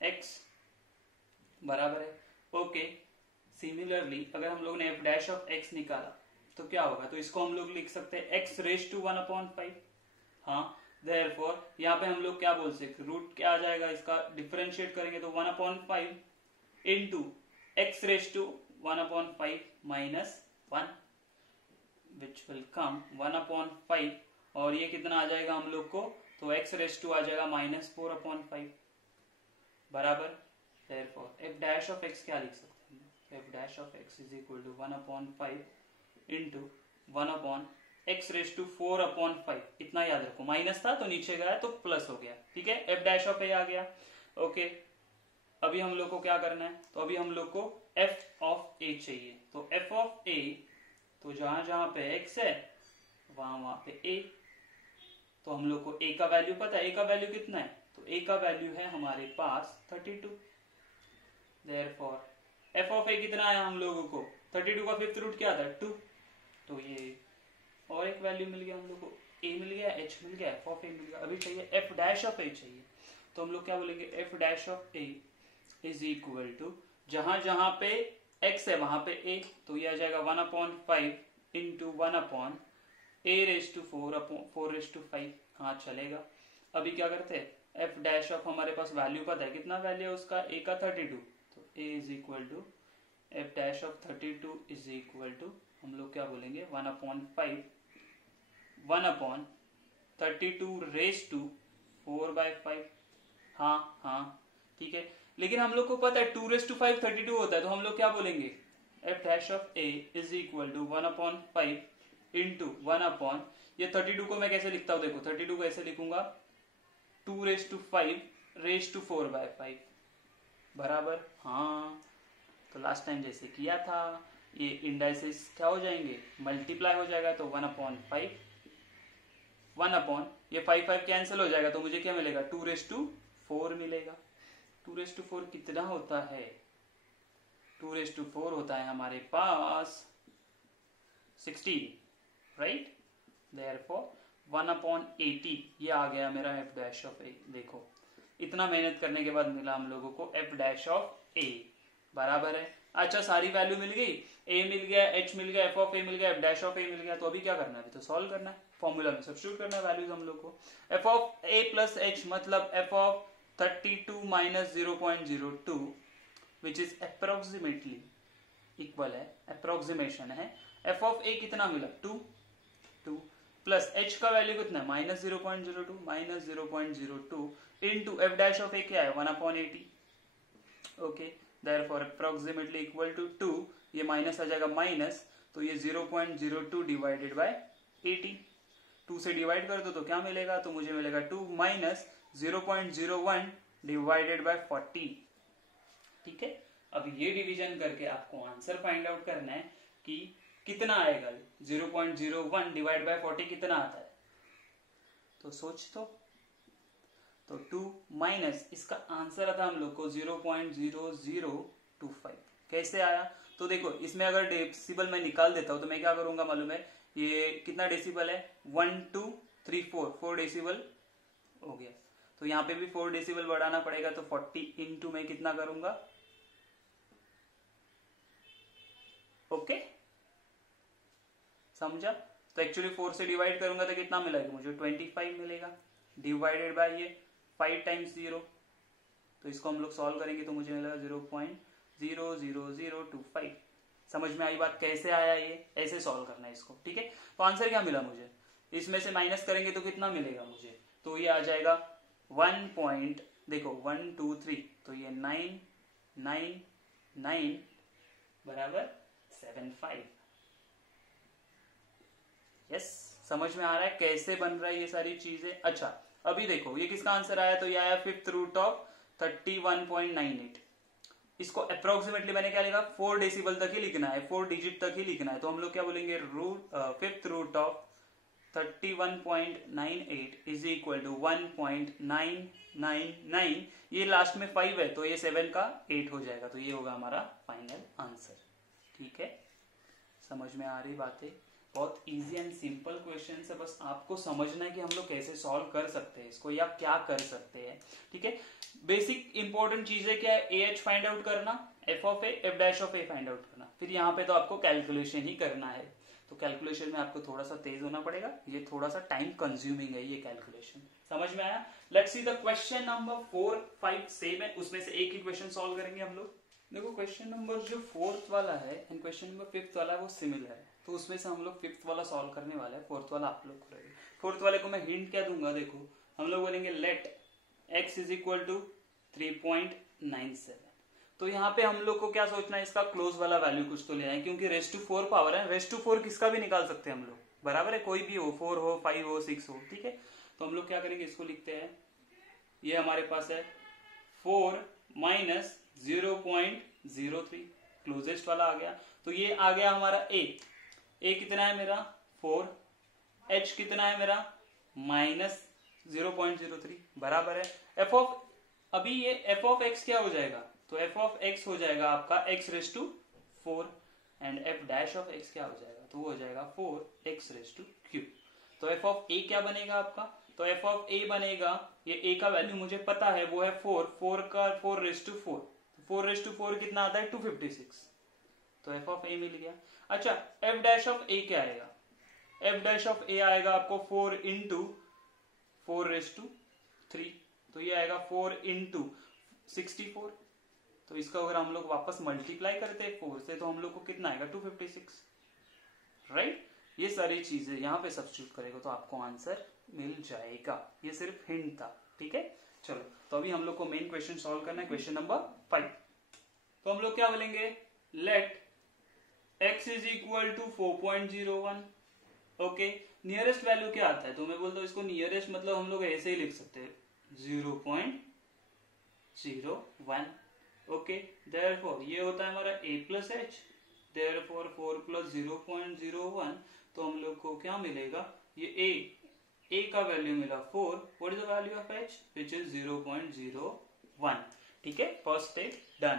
x बराबर है। ओके, सिमिलरली अगर हम लोग ने f डैश ऑफ x निकाला तो क्या होगा, तो इसको हम लोग लिख सकते हैं x रेज टू 1/5। हाँ, देयरफॉर यहाँ पे हम लोग क्या बोल सकते, रूट क्या आ जाएगा इसका, डिफरेंशिएट करेंगे तो 1/5 into x raise to 1/5 minus 1 which will come 1/5, और ये कितना आ जाएगा हम लोग को, तो x रेज टू आ जाएगा माइनस 4/5 बराबर। Therefore f dash of x क्या लिख सकते हैं, f dash of x is equal to 1/5 into 1/x raise to 4/5, इतना याद रखो, माइनस था तो नीचे गया तो प्लस हो गया। ठीक है, f डैश ऑफ a आ गया। ओके, अभी हम लोग को क्या करना है, तो अभी हम लोग को f ऑफ a चाहिए। तो f ऑफ a, तो जहां जहां पे x है वहां वहां पे a, तो हम लोग को a का वैल्यू पता है, a का वैल्यू कितना है, तो a का वैल्यू है हमारे पास 32। देयरफॉर f ऑफ a कितना आया हम लोगों को, 32 का फिफ्थ रूट क्या था 2, तो ये और एक वैल्यू मिल गया हम लोग को, a मिल गया, h मिल गया, f ऑफ a मिल गया। अभी चाहिए f डैश ऑफ a चाहिए, तो हम लोग क्या बोलेंगे, f dash of a is equal to, जहां जहां पे x है वहां पे a, तो ये आ जाएगा 1/5 into 1/a raise to 4 raise to 5। हाँ चलेगा। अभी क्या करते हैं, f डैश ऑफ हमारे पास वैल्यू पता है, कितना वैल्यू है उसका, a का 32, तो a is equal to f dash of 32 is equal to, हम लोग क्या बोलेंगे 1/5 1/32 रेज टू 4/5। हाँ हाँ ठीक है, लेकिन हम लोग को पता है 2 रेज टू 5 32 होता है, तो हम लोग क्या बोलेंगे, f dash of a is equal to 1/5 into 1/, ये 32 को मैं कैसे लिखता हूँ, देखो 32 को ऐसे लिखूंगा 2 रेज टू 5 रेज टू 4/5 बराबर। हाँ, तो लास्ट टाइम जैसे किया था, ये इंडाइसेस क्या हो जाएंगे, मल्टीप्लाई हो जाएगा, तो 1/5 1/, ये 5 कैंसिल हो जाएगा, तो मुझे क्या मिलेगा 2 रेज टू 4 मिलेगा। 2 रेज टू 4 कितना होता है, 2 रेज टू 4 होता है हमारे पास 16, राइट। देयरफॉर 1/80 ये आ गया मेरा f डैश ऑफ a। देखो इतना मेहनत करने के बाद मिला हम लोगों को f डैश ऑफ a बराबर है। अच्छा, सारी वैल्यू मिल गई, a मिल गया, h मिल गया, f ऑफ a मिल गया, f डैश ऑफ a मिल गया, तो अभी क्या करना है, अभी तो सॉल्व करना है। फॉर्मूला में सब्स्टिट्यूट करना है वैल्यूज हम लोग को। F of a plus h मतलब f of 32 minus 0.02 which is approximately equal है, अप्रोक्सीमेशन है। एफ ऑफ ए कितना मिला 2 प्लस एच का वैल्यू कितना है minus 0.02 into f dash of a क्या है 1/80। Okay, therefore approximately equal to 2, ये माइनस आ जाएगा माइनस, तो ये 0.02 डिवाइडेड बाय 80, 2 से डिवाइड कर दो तो क्या मिलेगा, तो मुझे मिलेगा 2 माइनस 0.01 डिवाइडेड बाय 40। ठीक है, अब ये डिवीजन करके आपको आंसर फाइंड आउट करना है कि कितना आएगा। 0.01 डिवाइड बाय 40 कितना आता है, तो सोच तो 2 माइनस इसका आंसर आता हम लोग को 0.0025। कैसे आया, तो देखो इसमें अगर डेसिबल मैं निकाल देता हूं तो मैं क्या करूंगा मालूम है, ये कितना डेसिबल है 1 2 3 4 डेसिबल हो गया, तो यहाँ पे भी 4 डेसिबल बढ़ाना पड़ेगा, तो 40 इंटू में कितना करूंगा। ओके, समझा, तो एक्चुअली 4 से डिवाइड करूंगा तो कितना मिलेगा मुझे 25 मिलेगा, डिवाइडेड बाय ये 5 टाइम्स 0, तो इसको हम लोग सॉल्व करेंगे तो मुझे मिलेगा 0.00025। समझ में आई बात, कैसे आया ये, ऐसे सॉल्व करना है इसको। ठीक है, तो आंसर क्या मिला मुझे, इसमें से माइनस करेंगे तो कितना मिलेगा मुझे, तो ये आ जाएगा 1 पॉइंट, देखो 1 2 3, तो ये 999 बराबर 75। यस, समझ में आ रहा है कैसे बन रहा है ये सारी चीजें। अच्छा, अभी देखो ये किसका आंसर आया, तो ये आया 5th रूट ऑफ 31.98। इसको अप्रोक्सीमेटली मैंने क्या लिखा, 4 डेसिबल तक ही लिखना है, 4 डिजिट तक ही लिखना है, तो हम लोग क्या बोलेंगे 5th root of 31.98 is equal to 1.999। ये लास्ट में 5 है तो ये 7 का 8 हो जाएगा, तो ये होगा हमारा फाइनल आंसर। ठीक है, समझ में आ रही बातें, बहुत इजी एंड सिंपल क्वेश्चन है, बस आपको समझना है कि हम लोग कैसे सॉल्व कर सकते हैं इसको या क्या कर सकते हैं। ठीक है, बेसिक इंपॉर्टेंट चीज है क्या है, ए एच फाइंड आउट करना, F of a f dash of a find out करना, फिर यहाँ पे तो आपको कैलकुलेशन ही करना है, तो कैलकुलेशन में आपको थोड़ा सा तेज होना पड़ेगा, ये थोड़ा सा टाइम कंज्यूमिंग है ये कैलकुलेशन। समझ में आया, let's see the question number 4 5 same है, उसमें से एक ही क्वेश्चन सॉल्व करेंगे हम लोग। देखो क्वेश्चन नंबर जो 4th वाला है एंड क्वेश्चन नंबर 5th वाला है वो सिमिलर है, तो उसमें से हम लोग 5th वाला सॉल्व करने वाला है, 4th वाला आप लोग करेंगे। 4th वाले को मैं हिंट क्या दूंगा, देखो हम लोग बोलेंगे let x is equal to 3.97, तो यहाँ पे हम लोग को क्या सोचना है, इसका क्लोज वाला वैल्यू कुछ तो लेना है, क्योंकि रेस्ट टू 4 पावर है, रेस्ट टू 4 किसका भी निकाल सकते हैं हम लोग, बराबर है, कोई भी हो, 4 हो 5 हो 6 हो। ठीक है, तो हम लोग क्या करेंगे, इसको लिखते हैं, ये हमारे पास है 4 माइनस 0.03, क्लोजेस्ट वाला आ गया, तो ये आ गया हमारा ए कितना है मेरा 4, h कितना है मेरा माइनस 0.03 बराबर है एफ ऑफ, अभी ये एफ ऑफ एक्स क्या हो जाएगा, तो एफ ऑफ एक्स हो जाएगा आपका x raise to 4 and f dash of x क्या हो जाएगा, तो वो हो जाएगा 4x रेस टू क्यूब। तो एफ ऑफ ए क्या बनेगा आपका, तो एफ ऑफ ए बनेगा, ये ए का वैल्यू मुझे पता है वो है 4 का 4 रेस टू 4 रेस टू 4 कितना आता है 256, तो एफ ऑफ ए मिल गया। अच्छा, एफ डैश ऑफ ए क्या आएगा, एफ डैश ऑफ ए आएगा आपको 4 इंटू 4 रेस टू 3, तो ये आएगा 4 इंटू 64, तो इसका अगर हम लोग वापस मल्टीप्लाई करते हैं 4 से तो हम लोग को कितना आएगा 256, राइट। ये सारी चीजें यहाँ पे सब्स्टिट्यूट करेगा तो आपको आंसर मिल जाएगा, ये सिर्फ हिंट था। ठीक है, चलो तो अभी हम लोग को मेन क्वेश्चन सॉल्व करना है, क्वेश्चन नंबर 5। तो हम लोग क्या बोलेंगे, let x is equal to 4.01। Okay, nearest value क्या आता है, तो मैं बोलता हूँ इसको नियरेस्ट मतलब हम लोग ऐसे ही लिख सकते हैं 0.01। ओके, देयरफॉर ये होता है हमारा a plus h, therefore 4 plus 0.01, तो हम लोग को क्या मिलेगा, ये a का वैल्यू मिला 4, what is the value of h which is 0.01। ठीक है, first step done.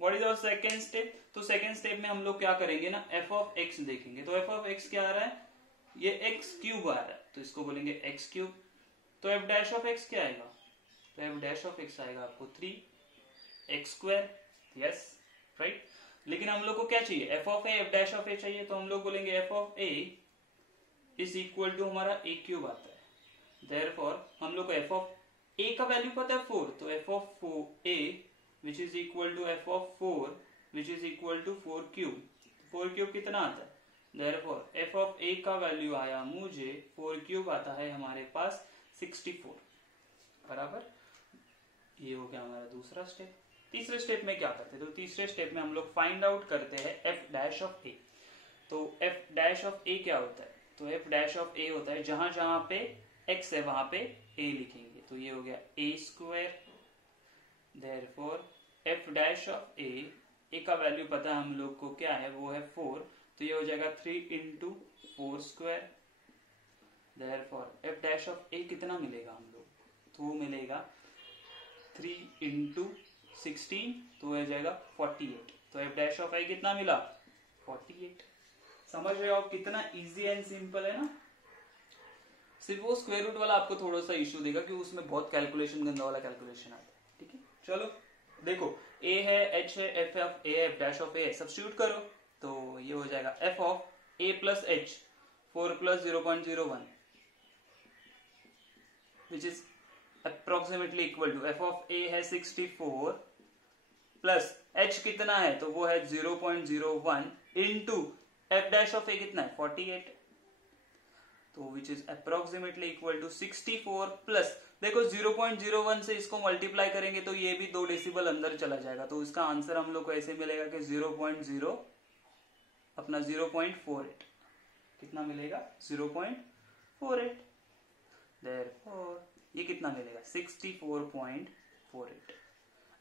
What is our second step, तो सेकेंड स्टेप में हम लोग क्या करेंगे ना, एफ ऑफ एक्स देखेंगे, तो एफ ऑफ एक्स क्या आ रहा है, ये एक्स क्यूब आ रहा है, तो इसको बोलेंगे एक्स क्यूब। तो एफ डैश ऑफ एक्स क्या आएगा, तो एफ डैश ऑफ एक्स आएगा आपको 3x स्क्वायर, यस राइट। लेकिन हम लोग को क्या चाहिए, f of a f dash of a चाहिए, तो हम लोग बोलेंगे f of a is equal to हमारा ए क्यूब आता है। देयरफॉर हम लोग को एफ ऑफ ए का वैल्यू पता है 4, तो f of a which is equal to f of 4 which is equal to 4 cube. 4 cube कितना आता है, देयरफॉर एफ ऑफ ए का वैल्यू आया मुझे 4 क्यूब आता है हमारे पास 64 बराबर। ये हो गया हमारा दूसरा स्टेप। तीसरे स्टेप में क्या करते हैं, तो तीसरे स्टेप में हम लोग फाइंड आउट करते हैं एफ डैश ऑफ ए। तो एफ डैश ऑफ ए क्या होता है, तो एफ डैश ऑफ ए होता है जहां जहां पे एक्स है वहां पे ए लिखेंगे, तो ये हो गया a square. Therefore f dash of a का वैल्यू पता है हम लोग को क्या है, वो है 4, तो ये हो जाएगा 3 into 4 square. Therefore f dash of a कितना मिलेगा हम लोग, तो वो मिलेगा 3 इंटू 16, तो हो जाएगा 48। तो एफ डैश ऑफ आई कितना मिला, 48। समझ रहे हो आप कितना इजी एंड सिंपल है ना। सिर्फ वो स्क्वायर रूट वाला आपको थोड़ा सा इश्यू देगा कि उसमें बहुत कैलकुलेशन, गंदा वाला कैलकुलेशन आता है। ठीक है, चलो देखो ए है, एच है, f of a, f dash of a, substitute करो तो ये हो जाएगा f of a plus h 4 plus 0.01 which is approximately equal to f of a है 64 प्लस एच कितना है, तो वो है 0.01 into f dash of a कितना है 48, तो which is approximately equal to 64 plus देखो 0.01 से इसको मल्टीप्लाई करेंगे तो ये भी 2 डेसिबल अंदर चला जाएगा, तो इसका आंसर हम लोग को ऐसे मिलेगा कि 0.0 अपना 0.48 कितना मिलेगा 0.48। देयरफॉर ये कितना मिलेगा 64.48।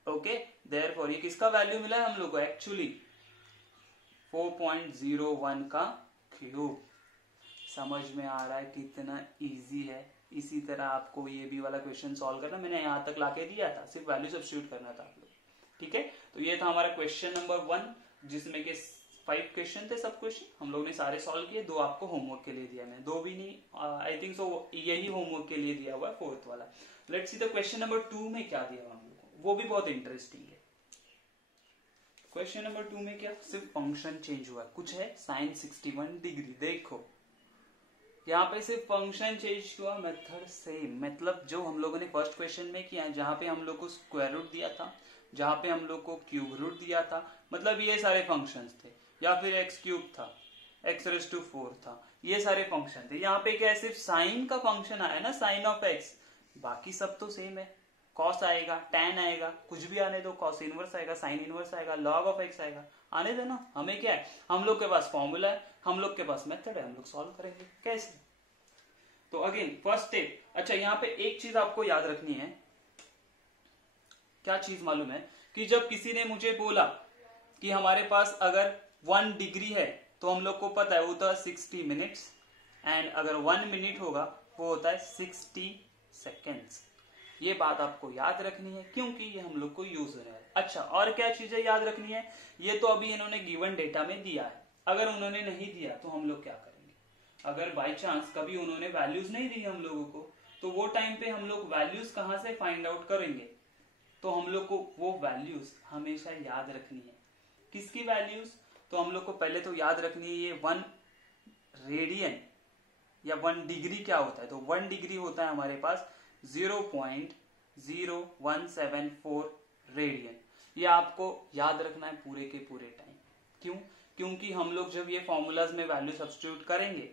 ओके, देयरफॉर ये किसका वैल्यू मिला है हम लोग को, एक्चुअली 4.01 का क्यूब। समझ में आ रहा है कितना इजी है। इसी तरह आपको ये भी वाला क्वेश्चन सॉल्व करना, मैंने यहां तक लाके दिया था, सिर्फ वैल्यू सब्स्टिट्यूट करना था आप लोग। ठीक है, तो ये था हमारा क्वेश्चन नंबर 1 जिसमें के 5 क्वेश्चन थे। सब क्वेश्चन हम लोग ने सारे सॉल्व किए, 2 आपको होमवर्क के लिए दिया, मैंने 2 भी नहीं, आई थिंक सो यही होमवर्क के लिए दिया हुआ है 4th वाला। Let's see the question number 2 में क्या दिया हुआ हम लोग को, वो भी बहुत इंटरेस्टिंग है। क्वेश्चन नंबर 2 में क्या, सिर्फ फंक्शन चेंज हुआ है, कुछ है sin 61 डिग्री। देखो यहाँ पे सिर्फ फंक्शन चेंज हुआ, मेथड सेम, मतलब जो हम लोगों ने फर्स्ट क्वेश्चन में किया, जहां पे हम लोग को स्क्वायर रूट दिया था, जहां पे हम लोग को क्यूब रूट दिया था, मतलब ये सारे फंक्शंस थे, या फिर एक्स क्यूब था, एक्स रेज़ टू 4 था, ये सारे फंक्शन थे। यहाँ पे क्या है, सिर्फ साइन का फंक्शन आया ना, साइन ऑफ एक्स, बाकी सब तो सेम है। कॉस आएगा, टैन आएगा, कुछ भी आने दो, कॉस इनवर्स आएगा, साइन इनवर्स आएगा, लॉग ऑफ एक्स आएगा, आने दो ना। हमें क्या है, हम लोग के पास फॉर्मूला है, हम लोग के पास मेथड है, हम लोग सॉल्व करेंगे। कैसे, तो अगेन फर्स्ट स्टेप। अच्छा, यहाँ पे एक चीज आपको याद रखनी है, क्या चीज मालूम है, कि जब किसी ने मुझे बोला कि हमारे पास अगर 1 डिग्री है तो हम लोग को पता है वो होता है 60 मिनट्स, एंड अगर 1 मिनट होगा वो होता है 60 सेकेंड्स। ये बात आपको याद रखनी है क्योंकि ये हम लोग को यूज होने है। अच्छा, और क्या चीजें याद रखनी है, ये तो अभी इन्होंने गिवन डेटा में दिया है, अगर उन्होंने नहीं दिया तो हम लोग क्या करेंगे, अगर बाई चांस कभी उन्होंने वैल्यूज नहीं दी हम लोगों को, तो वो टाइम पे हम लोग वैल्यूज कहां से फाइंड आउट करेंगे, तो हम लोग को वो वैल्यूज हमेशा याद रखनी है। किसकी वैल्यूज, तो हम लोग को पहले तो याद रखनी है ये 1 रेडियन या 1 डिग्री क्या होता है, तो 1 डिग्री होता है हमारे पास 0.0174 रेडियन। ये आपको याद रखना है पूरे के पूरे टाइम। क्यों, क्योंकि हम लोग जब ये फॉर्मूलाज में वैल्यू सब्स्टिट्यूट करेंगे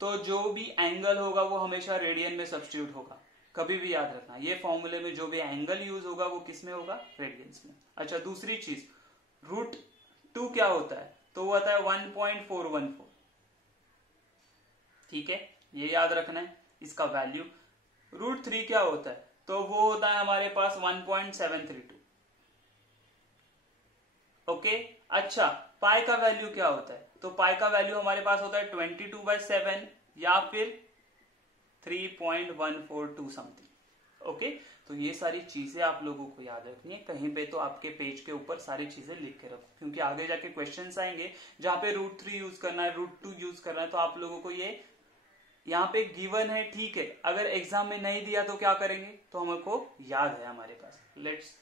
तो जो भी एंगल होगा वो हमेशा रेडियन में सब्स्टिट्यूट होगा, कभी भी याद रखना। ये फॉर्मूले में जो भी एंगल यूज होगा वो किस में होगा, रेडियंस में। अच्छा, दूसरी चीज √2 क्या होता है, तो वो आता है 1.414। ठीक है, ये याद रखना है इसका वैल्यू। √3 क्या होता है, तो वो होता है हमारे पास 1.732। ओके, अच्छा, पाई का वैल्यू क्या होता है, तो पाई का वैल्यू हमारे पास होता है 22/7 या फिर 3.142 समथिंग। ओके, तो ये सारी चीजें आप लोगों को याद रखनी है। कहीं पे तो आपके पेज के ऊपर सारी चीजें लिख के रखो, क्योंकि आगे जाके क्वेश्चंस आएंगे जहां पे √3 यूज करना है, √2 यूज करना है, तो आप लोगों को ये यहाँ पे गिवन है, ठीक है। अगर एग्जाम में नहीं दिया तो क्या करेंगे, तो हमको याद है हमारे पास। Let's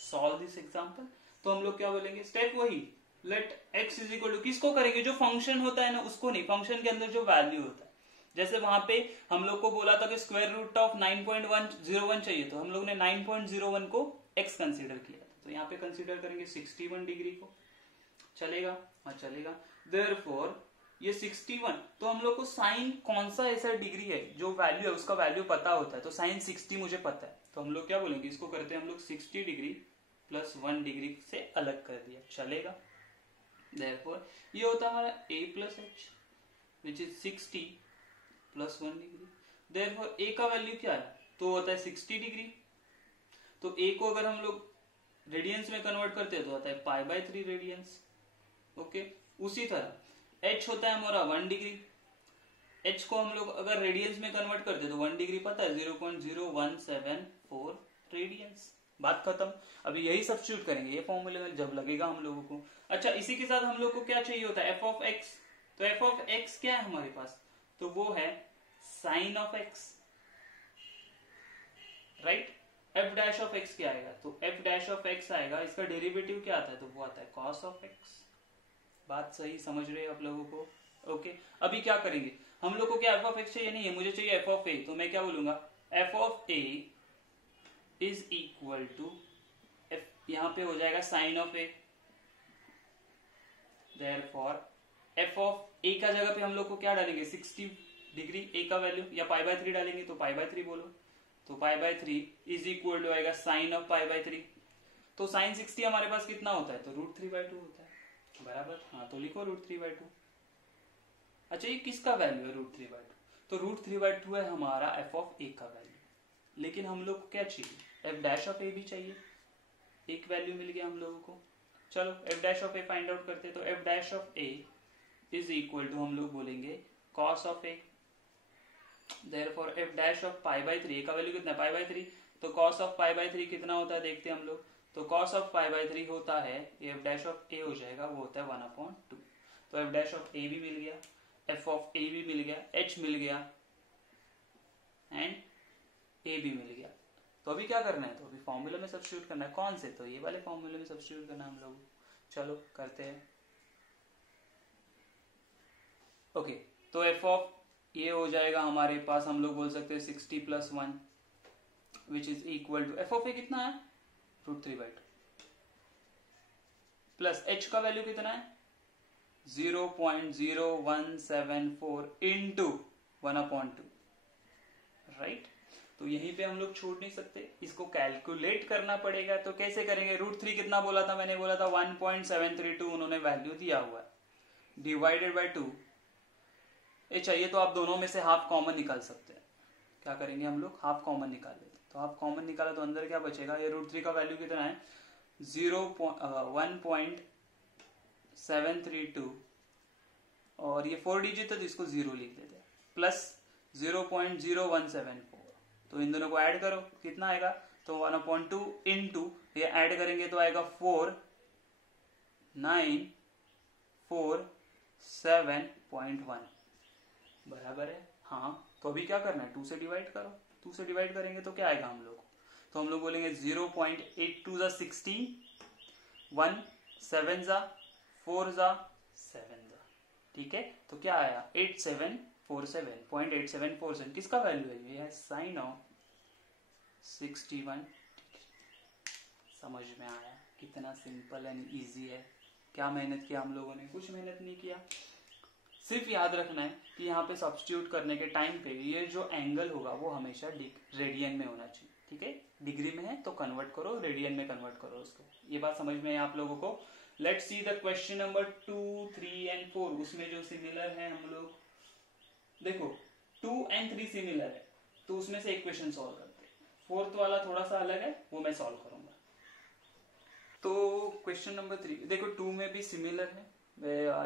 solve this example. तो हम लोग क्या बोलेंगे, स्टेप वही let x is equal to, किसको करेंगे, जो फंक्शन होता है ना उसको नहीं, फंक्शन के अंदर जो वैल्यू होता है। जैसे वहां पे हम लोग को बोला था कि स्क्वायर रूट ऑफ 9.101 चाहिए, तो हम लोग ने 9.01 को x कंसीडर किया था, तो यहाँ पे कंसीडर करेंगे 61 डिग्री को। चलेगा? हाँ चलेगा। देयरफॉर ये 61, तो हम लोग को साइन कौन सा ऐसा डिग्री है जो वैल्यू है उसका वैल्यू पता होता है, तो साइन 60 मुझे पता है, तो हम लोग क्या बोलेंगे, इसको करते हैं हम लोग 60 डिग्री प्लस 1 डिग्री से अलग कर दिया। चलेगा? देयरफॉर ये होता है हमारा a plus h which is 60 plus 1 degree. Therefore a का वैल्यू क्या है, तो होता है 60 डिग्री। तो a को अगर हम लोग रेडियंस में कन्वर्ट करते हैं तो होता है पाई बाय 3 रेडियंस। ओके, उसी तरह h होता है हमारा 1 डिग्री। h को हम लोग अगर रेडियंस में कन्वर्ट करते हैं तो 1 डिग्री पता है 0.0174 रेडियंस। बात खत्म। अभी यही सब्स्टिट्यूट करेंगे ये फॉर्मूले में जब लगेगा हम लोगों को। अच्छा, इसी के साथ हम लोग को क्या चाहिए होता है, एफ ऑफ एक्स। तो एफ ऑफ एक्स क्या है हमारे पास, तो वो है sine of x, right. F dash of x क्या आएगा, तो एफ डैश ऑफ एक्स आएगा, इसका डेरिवेटिव क्या आता है, तो वो आता है कॉस ऑफ एक्स। बात सही समझ रहे हैं आप लोगों को? ओके, अभी क्या करेंगे, हम लोग को क्या एफ ऑफ एक्स चाहिए, नहीं है, मुझे चाहिए एफ ऑफ ए। तो मैं क्या बोलूंगा, f of a is equal to f, यहां पे हो जाएगा sine of a. Therefore f of a का जगह पे हम लोग को क्या डालेंगे, 60 डिग्री ए का वैल्यू, या पाई बाय 3 डालेंगे, तो पाई बाय 3 बोलो, तो pi by 3 is equal to आएगा साइन ऑफ पाई बाय 3। तो साइन 60 हमारे पास कितना होता है, तो √3/2 होता है, बराबर। हाँ, तो लिखो √3/2। अच्छा, ये किसका वैल्यू है √3/2, तो √3/2 है हमारा एफ ऑफ ए का वैल्यू। लेकिन हम लोग को क्या चाहिए, एफ डैश ऑफ ए भी चाहिए, एक वैल्यू मिल गया हम लोगों को। चलो f dash of a find out करते हैं, तो f dash of a is equal to हम लोग बोलेंगे cos of a. Therefore f dash of pi by 3, a का वैल्यू कितना है, पाई बाय 3, तो कॉस ऑफ पाई बाय 3 कितना होता है देखते हैं हम लोग, तो कॉस ऑफ पाई बाय 3 होता है, एफ डैश ऑफ ए हो जाएगा, वो होता है 1/2। तो एफ डैश ऑफ ए भी मिल गया, एफ ऑफ ए भी मिल गया, एच मिल गया एंड ए भी मिल गया। तो अभी क्या करना है, तो अभी फॉर्मूले में सब्स्टिट्यूट करना है, कौन से, तो ये वाले फॉर्मूले में सब्स्टिट्यूट करना है हम लोग। चलो करते हैं। ओके, तो एफ ऑफ ये हो जाएगा हमारे पास, हम लोग बोल सकते हैं 60 plus 1 which is equal to, f of a कितना है, √3/2 प्लस एच का वैल्यू कितना है 0.0174 इंटू 1/2, राइट। तो यहीं पे हम लोग छोड़ नहीं सकते, इसको कैलकुलेट करना पड़ेगा। तो कैसे करेंगे, √3 कितना बोला था, मैंने बोला था 1.732 उन्होंने वैल्यू दिया हुआ है, डिवाइडेड बाय 2। ये चाहिए तो आप दोनों में से हाफ कॉमन निकाल सकते हैं। क्या करेंगे हम लोग, हाफ कॉमन निकाल लेते हैं। तो हाफ कॉमन निकाला तो अंदर क्या बचेगा, ये √3 का वैल्यू कितना है 1.732 और ये 4 डिजिट है तो इसको 0 लिख देते हैं, प्लस 0.0174। तो इन दोनों को ऐड करो, कितना आएगा, तो 1/2 इंटू ये ऐड करेंगे तो आएगा 4947.1 बराबर है। हाँ, तो अभी क्या करना है, 2 से डिवाइड करो, 2 से डिवाइड करेंगे तो क्या आएगा हम लोग, तो हम लोग बोलेंगे 0.82 = 60, 1 7 * 4 * 7 * ठीक है। तो क्या आया 8747.8747 किसका वैल्यू है, ये है साइन ऑफ 61। समझ में आया कितना सिंपल एंड इजी है। क्या मेहनत किया हम लोगों ने, कुछ मेहनत नहीं किया। सिर्फ याद रखना है कि यहाँ पे सब्स्टिट्यूट करने के टाइम पे ये जो एंगल होगा वो हमेशा रेडियन में होना चाहिए, ठीक है। डिग्री में है तो कन्वर्ट करो, रेडियन में कन्वर्ट करो उसको। ये बात समझ में है आप लोगों को। Let's see the question number 2, 3 and 4। उसमें जो सिमिलर है हम लोग देखो 2 and 3 सिमिलर है तो उसमें से एक क्वेश्चन सॉल्व करते हैं। 4th वाला थोड़ा सा अलग है, वो मैं सॉल्व करूंगा। तो क्वेश्चन नंबर 3 देखो 2 में भी सिमिलर है,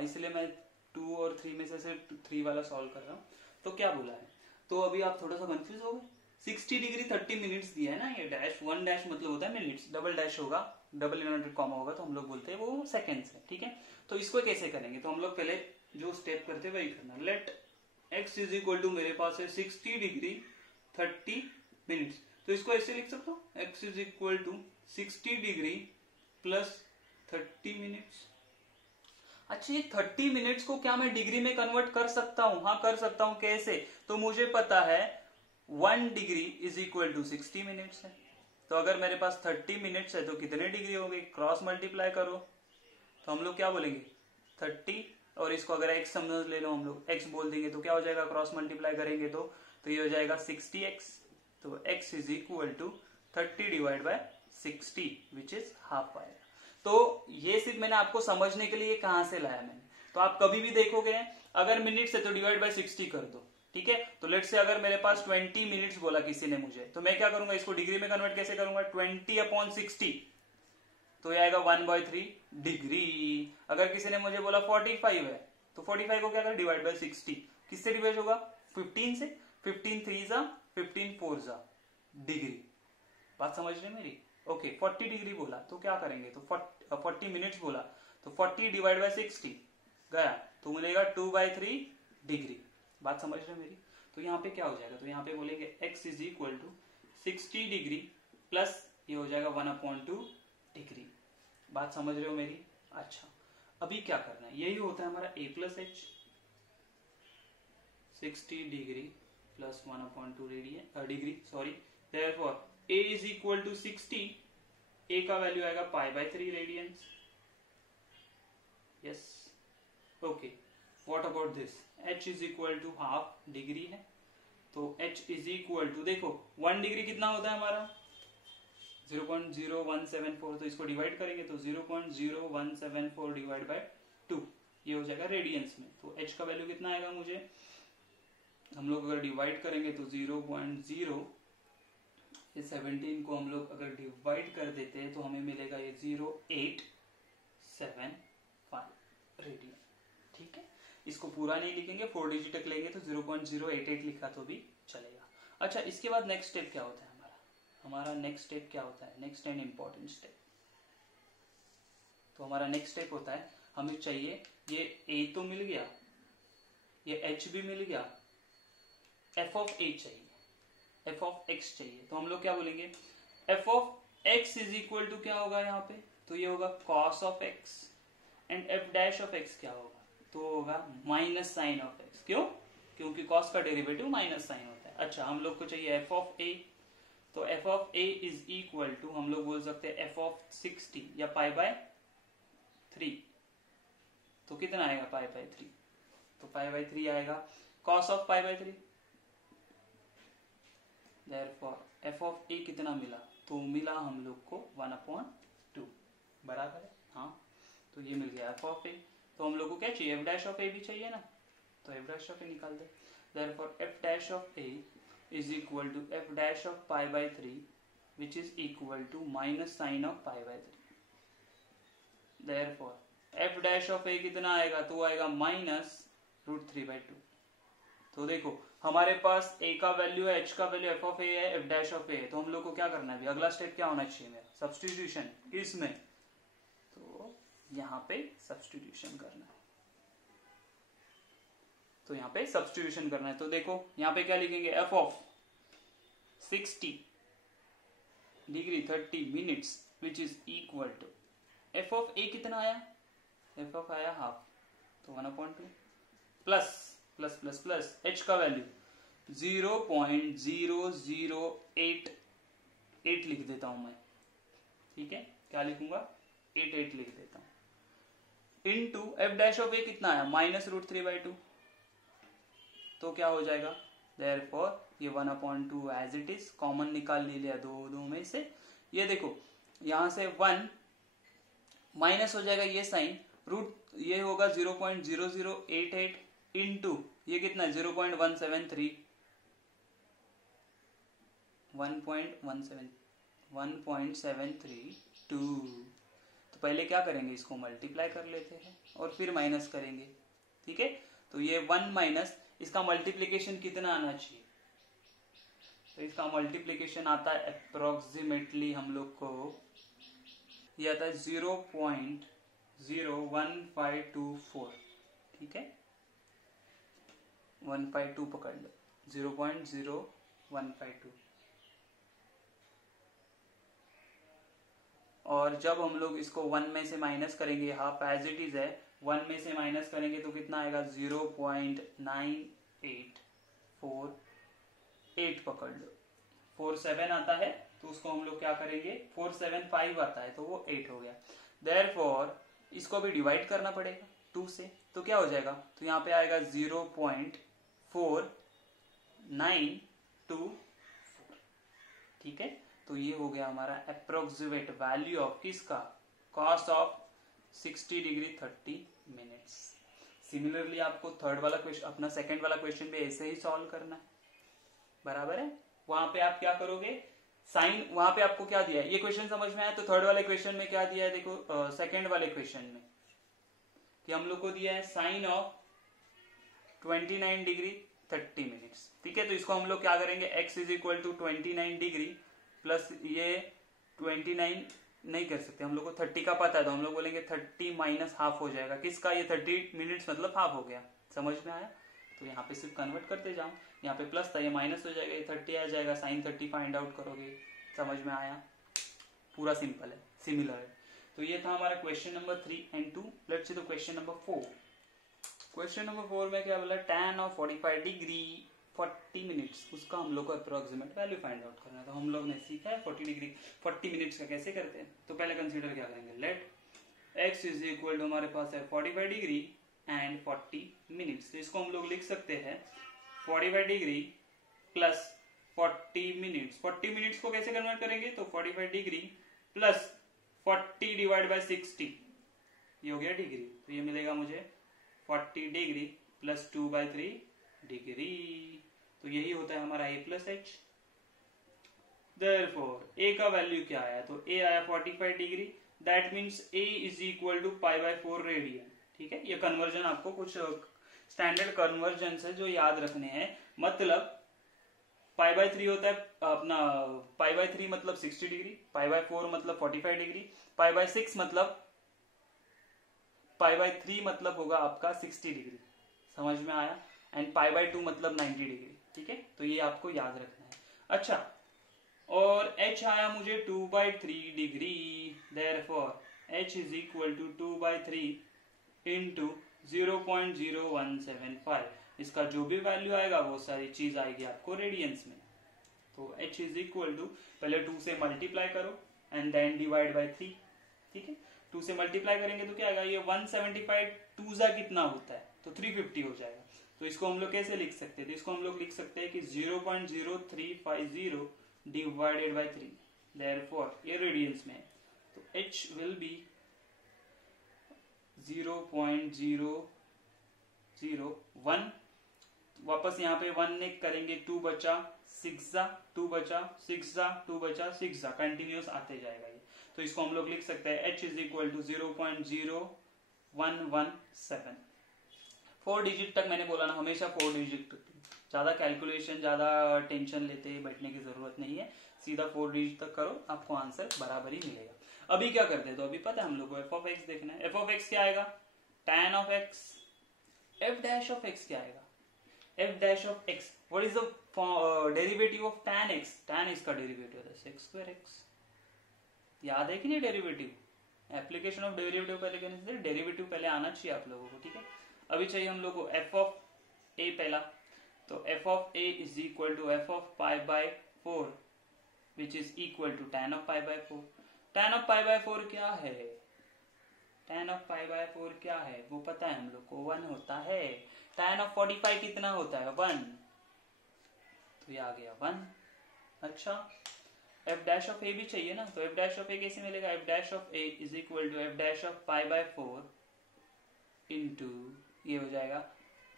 इसलिए मैं 2 और 3 में से सिर्फ 3 वाला सॉल्व कर रहा हूँ। तो क्या बोला है, तो अभी आप थोड़ा सा कंफ्यूज हो गए। 60 डिग्री 30 मिनट्स दिया है ना, ये डैश 1 डैश मतलब होता है मिनट्स, डबल डैश होगा, डबल इन्वर्टेड कॉमा होगा तो हम लोग बोलते हैं वो सेकेंड्स है, ठीक है। तो इसको कैसे करेंगे, तो हम लोग पहले जो स्टेप करते हैं वही करना। Let x is equal to, मेरे पास है 60 डिग्री 30 मिनट्स, तो इसको ऐसे लिख सकते हो, x is equal to 60 degree plus 30 minutes, अच्छा, ये 30 मिनट्स को क्या मैं डिग्री में कन्वर्ट कर सकता हूं? हाँ कर सकता हूं। कैसे? तो मुझे पता है 1 degree is equal to 60 minutes है। तो अगर मेरे पास 30 मिनट्स है तो कितने डिग्री हो गई? क्रॉस मल्टीप्लाई करो तो हम लोग क्या बोलेंगे 30, और इसको अगर x समझ ले लो, हम लोग x बोल देंगे तो क्या हो जाएगा क्रॉस मल्टीप्लाई करेंगे तो ये हो जाएगा 60x। तो x is equal to 30 divide by 60 which is half आएगा। तो ये सिर्फ मैंने आपको समझने के लिए कहां से लाया मैंने। तो आप कभी भी देखोगे अगर मिनट्स है तो डिवाइड बाय 60 कर दो, ठीक है। तो लेट्स से अगर मेरे पास 20 मिनट्स बोला किसी ने मुझे, तो मैं क्या करूंगा इसको डिग्री में कन्वर्ट कैसे करूंगा? 20/60 तो ये आएगा 1/3 डिग्री। अगर किसी ने मुझे बोला 45 है तो 45 को क्या कर डिवाइड बाय 60, किससे डिवाइड होगा? 15 से। 15 3 जा 15 4 जा डिग्री। बात समझ रहे मेरी? ओके 40 डिग्री बोला तो क्या करेंगे? तो 40 मिनट्स बोला तो 40 डिवाइड बाय 60 गया तो मिलेगा 2/3 डिग्री। बात समझ रहे मेरी? तो यहाँ पे क्या हो जाएगा? तो यहाँ पे बोलेंगे x is equal to 60 degree plus ये हो जाएगा 1/2 डिग्री। बात समझ रहे हो मेरी? अच्छा, अभी क्या करना है? यही होता है हमारा a plus h. 60 degree plus 1/2 degree sorry. Therefore a is equal to 60, a का वैल्यू आएगा π/3 radians. Yes okay. What about this? h is equal to half degree है तो h इज इक्वल टू, देखो 1 डिग्री कितना होता है हमारा? 0.0174। तो इसको डिवाइड करेंगे तो 0.0174 डिवाइड बाय 2 ये हो जाएगा रेडियंस में। तो h का वैल्यू कितना आएगा? मुझे हम लोग अगर डिवाइड करेंगे तो 0.0, ये 17 को हम लोग अगर डिवाइड कर देते हैं तो हमें मिलेगा ये 0.875 रेडियन, ठीक है। इसको पूरा नहीं लिखेंगे, 4 डिजिट तक लेंगे तो 0.088 लिखा तो भी चलेगा। अच्छा, इसके बाद नेक्स्ट स्टेप क्या होता है हमारा नेक्स्ट स्टेप क्या होता है? Next and important step. तो हमारा नेक्स्ट स्टेप होता है, हमें चाहिए ये a तो मिल गया, ये h भी मिल गया, f ऑफ a चाहिए, f ऑफ x चाहिए। तो हम लोग क्या बोलेंगे? f of x is equal to क्या होगा यहाँ पे? तो ये होगा cos of x and f dash of x क्या होगा? तो होगा माइनस साइन ऑफ x। क्यों? क्योंकि cos का डेरिवेटिव माइनस साइन होता है। अच्छा, हम लोग को चाहिए f ऑफ a, तो f of a is equal to हम लोग बोल सकते हैं f ऑफ 60 या π/3। तो कितना आएगा π/3? तो π/3 आएगा cos of π/3। Therefore f of a कितना मिला? तो मिला हम लोग को 1/2 बराबर है। हाँ, तो ये मिल गया f ऑफ a। तो हम लोग को क्या चाहिए? f डैश ऑफ a भी चाहिए ना, तो f डैश ऑफ a निकाल दे। Therefore f dash of a is equal to f dash of π/3 which is equal to minus sin of π/3। therefore f dash of a कितना आएगा? तो आएगा -√3/2। तो देखो हमारे पास a का वैल्यू है, h का वैल्यू f ऑफ a है, f डैश ऑफ a है। तो हम लोग को क्या करना है? अगला स्टेप क्या होना चाहिए मेरा? सब्स्टिट्यूशन। किसमें? तो यहाँ पे सब्स्टिट्यूशन करना है। तो यहाँ पे सब्स्टिट्यूशन करना है। तो देखो यहाँ पे क्या लिखेंगे? f of 60 degree 30 minutes which is equal to f of a कितना आया? f ऑफ आया हाफ, तो 1/2 plus plus plus plus h का वैल्यू 0.0088 लिख देता हूं मैं, ठीक है। क्या लिखूंगा? 88 लिख देता हूं into f dash of a कितना आया? -√3/2। तो क्या हो जाएगा? देयरफॉर ये 1/2 एज इट इज कॉमन निकाल लिया दो में से। ये देखो यहां से 1 माइनस हो जाएगा, ये साइन रूट ये होगा 0.0088 इनटू ये कितना? 0.173 1.732। तो पहले क्या करेंगे? इसको मल्टीप्लाई कर लेते हैं और फिर माइनस करेंगे, ठीक है। तो ये 1 माइनस इसका मल्टीप्लीकेशन कितना आना चाहिए? तो इसका मल्टीप्लीकेशन आता है अप्रोक्सीमेटली हम लोग को ये आता है 0.01524, ठीक है। 152 पकड़ लो, 0.0152। और जब हम लोग इसको 1 में से माइनस करेंगे, हाफ एज इट इज है 1 में से माइनस करेंगे तो कितना आएगा 0.9848 पकड़ लो। 47 आता है तो उसको हम लोग क्या करेंगे, 475 आता है तो वो 8 हो गया। देयरफॉर इसको भी डिवाइड करना पड़ेगा 2 से, तो क्या हो जाएगा, तो यहाँ पे आएगा 0.4924। ठीक है, तो ये हो गया हमारा अप्रोक्सीमेट वैल्यू ऑफ किसका, cos of 60 degree 30 minutes. Similarly आपको थर्ड वाला क्वेश्चन, अपना सेकंड वाला क्वेश्चन भी ऐसे ही सॉल्व करना है, बराबर है। वहां पे आप क्या करोगे, साइन, वहां पे आपको क्या दिया है, ये क्वेश्चन समझ में आया, तो थर्ड वाले क्वेश्चन में क्या दिया है देखो, सेकंड वाले क्वेश्चन में कि हम लोग को दिया है साइन ऑफ 29 डिग्री 30 मिनट्स। ठीक है, तो इसको हम लोग क्या करेंगे, x is equal to 29 degree plus ये 29 नहीं कर सकते हम लोग को 30 का पता है, तो हम लोग बोलेंगे 30 माइनस हाफ हो जाएगा किसका, ये 30 मिनट्स मतलब हाफ हो गया। समझ में आया, तो यहाँ पे सिर्फ कन्वर्ट करते जाओ, यहाँ पे प्लस था ये माइनस हो जाएगा, ये 30 आ जाएगा, साइन 30 फाइंड आउट करोगे। समझ में आया, पूरा सिंपल है, सिमिलर है। तो ये था हमारा question number 3 and 2। Let's see the question number 4। Question number 4 में क्या बोला, tan ऑफ 45 डिग्री 40 मिनट्स, उसका हम लोग को अप्रोक्सीमेट वैल्यू फाइंड आउट करना है। तो हम लोग ने सीखा है 40 डिग्री 40 मिनट्स का कैसे करते हैं। तो पहले कंसीडर क्या करेंगे, let x is equal to हमारे पास है 45 डिग्री एंड 40 मिनट्स। तो इसको हम लोग लिख सकते हैं 45 डिग्री प्लस 40 मिनट्स। 40 मिनट्स को कैसे कन्वर्ट करेंगे, तो 45 डिग्री प्लस 40 डिवाइड बाय 60, ये हो गया डिग्री। तो ये मिलेगा मुझे 40 डिग्री प्लस 2/3 डिग्री। तो यही होता है हमारा a plus h. Therefore a का वैल्यू क्या आया, तो a आया 45 degree, that means a is equal to π/4 radian. ठीक है, ये कन्वर्जन आपको कुछ स्टैंडर्ड कन्वर्जन है जो याद रखने हैं। मतलब π/3 होता है अपना, π/3 मतलब 60 डिग्री, π/4 मतलब 45 डिग्री, π/6 मतलब π/3 मतलब होगा आपका 60 डिग्री। समझ में आया, एंड π/2 मतलब 90 डिग्री। ठीक है, तो ये आपको याद रखना है। अच्छा, और h आया मुझे 2/3 degree, therefore h is equal to 2/3 into 0.0175। इसका जो भी वैल्यू आएगा वो सारी चीज आएगी आपको रेडियंस में। तो h इज इक्वल टू, पहले 2 से मल्टीप्लाई करो एंड देन डिवाइड बाय 3। ठीक है, 2 से मल्टीप्लाई करेंगे तो क्या आएगा, ये 175 2 जा कितना होता है, तो 350 हो जाएगा। तो इसको हम लोग कैसे लिख सकते हैं, तो इसको हम लोग लिख सकते हैं कि 0.0350 डिवाइडेड बाय 3, देयरफॉर ये रेडियंस में है, तो h विल बी 0.001। वापस यहाँ पे 1 ने करेंगे, 2 बचा 6 जा, 2 बचा 6 जा, 2 बचा 6 जा, कंटिन्यूस आते जाएगा ये। तो इसको हम लोग लिख सकते हैं h is equal to 0.0117। 4 digit तक मैंने बोला ना, हमेशा 4 डिजिट तक, ज्यादा कैलकुलेशन ज्यादा टेंशन लेते बैठने की जरूरत नहीं है, सीधा 4 डिजिट तक करो, आपको आंसर बराबर ही मिलेगा। अभी क्या करते हैं, तो अभी पता है हम लोग को f ऑफ x देखना है। f ऑफ x क्या आएगा, tan of x। f dash of x क्या आएगा, f dash of x, what is the derivative of tan x, tan x का डेरिवेटिव है sec²x। याद है कि नहीं डेरिवेटिव, एप्लीकेशन ऑफ डेरिवेटिव पहले करने से डेरिवेटिव पहले आना चाहिए आप लोगों को। ठीक है, अभी चाहिए हम लोग को f ऑफ a पहला, तो f of a is equal to f of π/4 which is equal to tan of π/4। tan of π/4 क्या है, tan ऑफ π/4 क्या है वो पता है हम लोग को, 1 होता है। tan ऑफ 45 कितना होता है, 1, तो ये आ गया 1। अच्छा, f डैश ऑफ a भी चाहिए ना, तो f डैश ऑफ a कैसे मिलेगा, f dash of a is equal to f dash of π/4 into ये हो जाएगा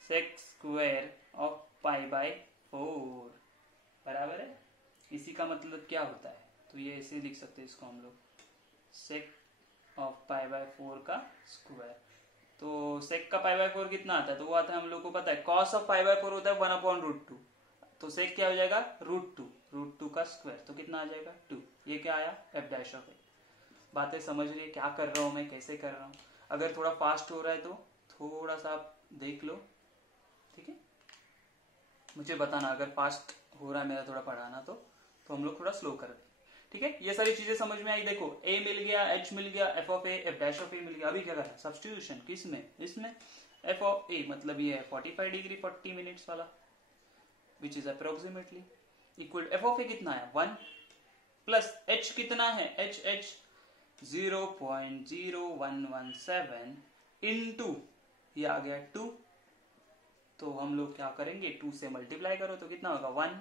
sec² ऑफ π/4, बराबर है। इसी का मतलब क्या होता है, तो ये ऐसे लिख सकते हैं इसको हम लोग, sec ऑफ π/4 का स्क्वायर। तो sec का π/4 कितना आता है, तो वो आता है हम लोग को पता है, cos ऑफ π/4 होता है 1/√2, तो sec क्या हो जाएगा, √2 का स्क्वायर, तो कितना आ जाएगा 2। ये क्या आया, f डैश ऑफ a। बातें समझ रही है क्या कर रहा हूं मैं, कैसे कर रहा हूं। अगर थोड़ा फास्ट हो रहा है तो थोड़ा सा आप देख लो, ठीक है, मुझे बताना अगर फास्ट हो रहा है मेरा थोड़ा पढ़ाना, तो हम लोग थोड़ा स्लो कर रहे हैं। ठीक है, ये सारी चीजें समझ में आई। देखो a मिल गया, h मिल गया, f of a, f dash of a मिल गया। अभी क्या करा सब्स्टिट्यूशन, किसमें, इसमें f ऑफ a मतलब ये है 45 डिग्री 40 मिनट्स वाला, विच is approximately equal f of a कितना है 1 प्लस h कितना है h 0.0117 इनटू ये आ गया 2, तो हम लोग क्या करेंगे 2 से मल्टीप्लाई करो तो कितना होगा 1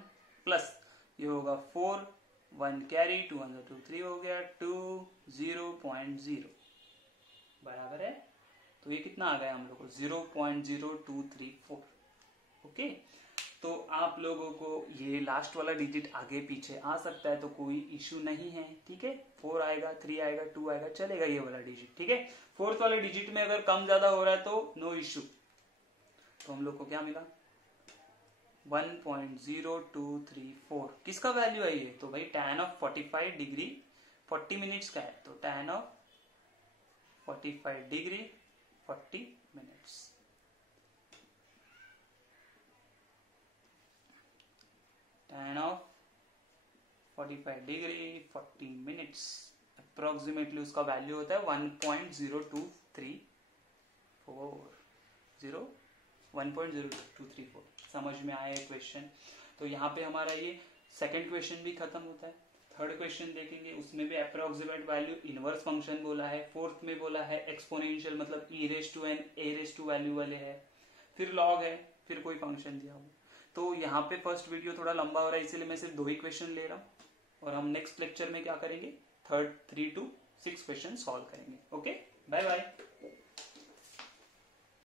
प्लस ये होगा 4, 1 कैरी 2 2 3 हो गया 2 0.0 बराबर है। तो ये कितना आ गया हम लोग को 0.0234। ओके, तो आप लोगों को ये लास्ट वाला डिजिट आगे पीछे आ सकता है तो कोई इश्यू नहीं है, ठीक है। 4 आएगा, 3 आएगा, 2 आएगा, चलेगा ये वाला डिजिट, ठीक है। फोर्थ वाले डिजिट में अगर कम ज्यादा हो रहा है तो नो इश्यू। तो हम लोग को क्या मिला 1.0234। किसका वैल्यू है ये, तो भाई tan ऑफ 45 डिग्री 40 मिनट्स का है, तो tan of 45 degree 40 minutes. tan of 45 degree 40 minutes approximately उसका वैल्यू होता है 1.0234। समझ में आया क्वेश्चन। तो यहाँ पे हमारा ये सेकंड क्वेश्चन भी खत्म होता है। थर्ड क्वेश्चन देखेंगे, उसमें भी अप्रोक्सीमेट वैल्यू इनवर्स फंक्शन बोला है। फोर्थ में बोला है एक्सपोनेंशियल मतलब e raise to n a raise to value वाले है, फिर लॉग है, फिर कोई फंक्शन दिया हो। तो यहाँ पे फर्स्ट वीडियो थोड़ा लंबा हो रहा है इसीलिए मैं सिर्फ 2 ही क्वेश्चन ले रहा हूँ, और हम नेक्स्ट लेक्चर में क्या करेंगे 3 to 6 क्वेश्चन सॉल्व करेंगे। Okay, bye bye.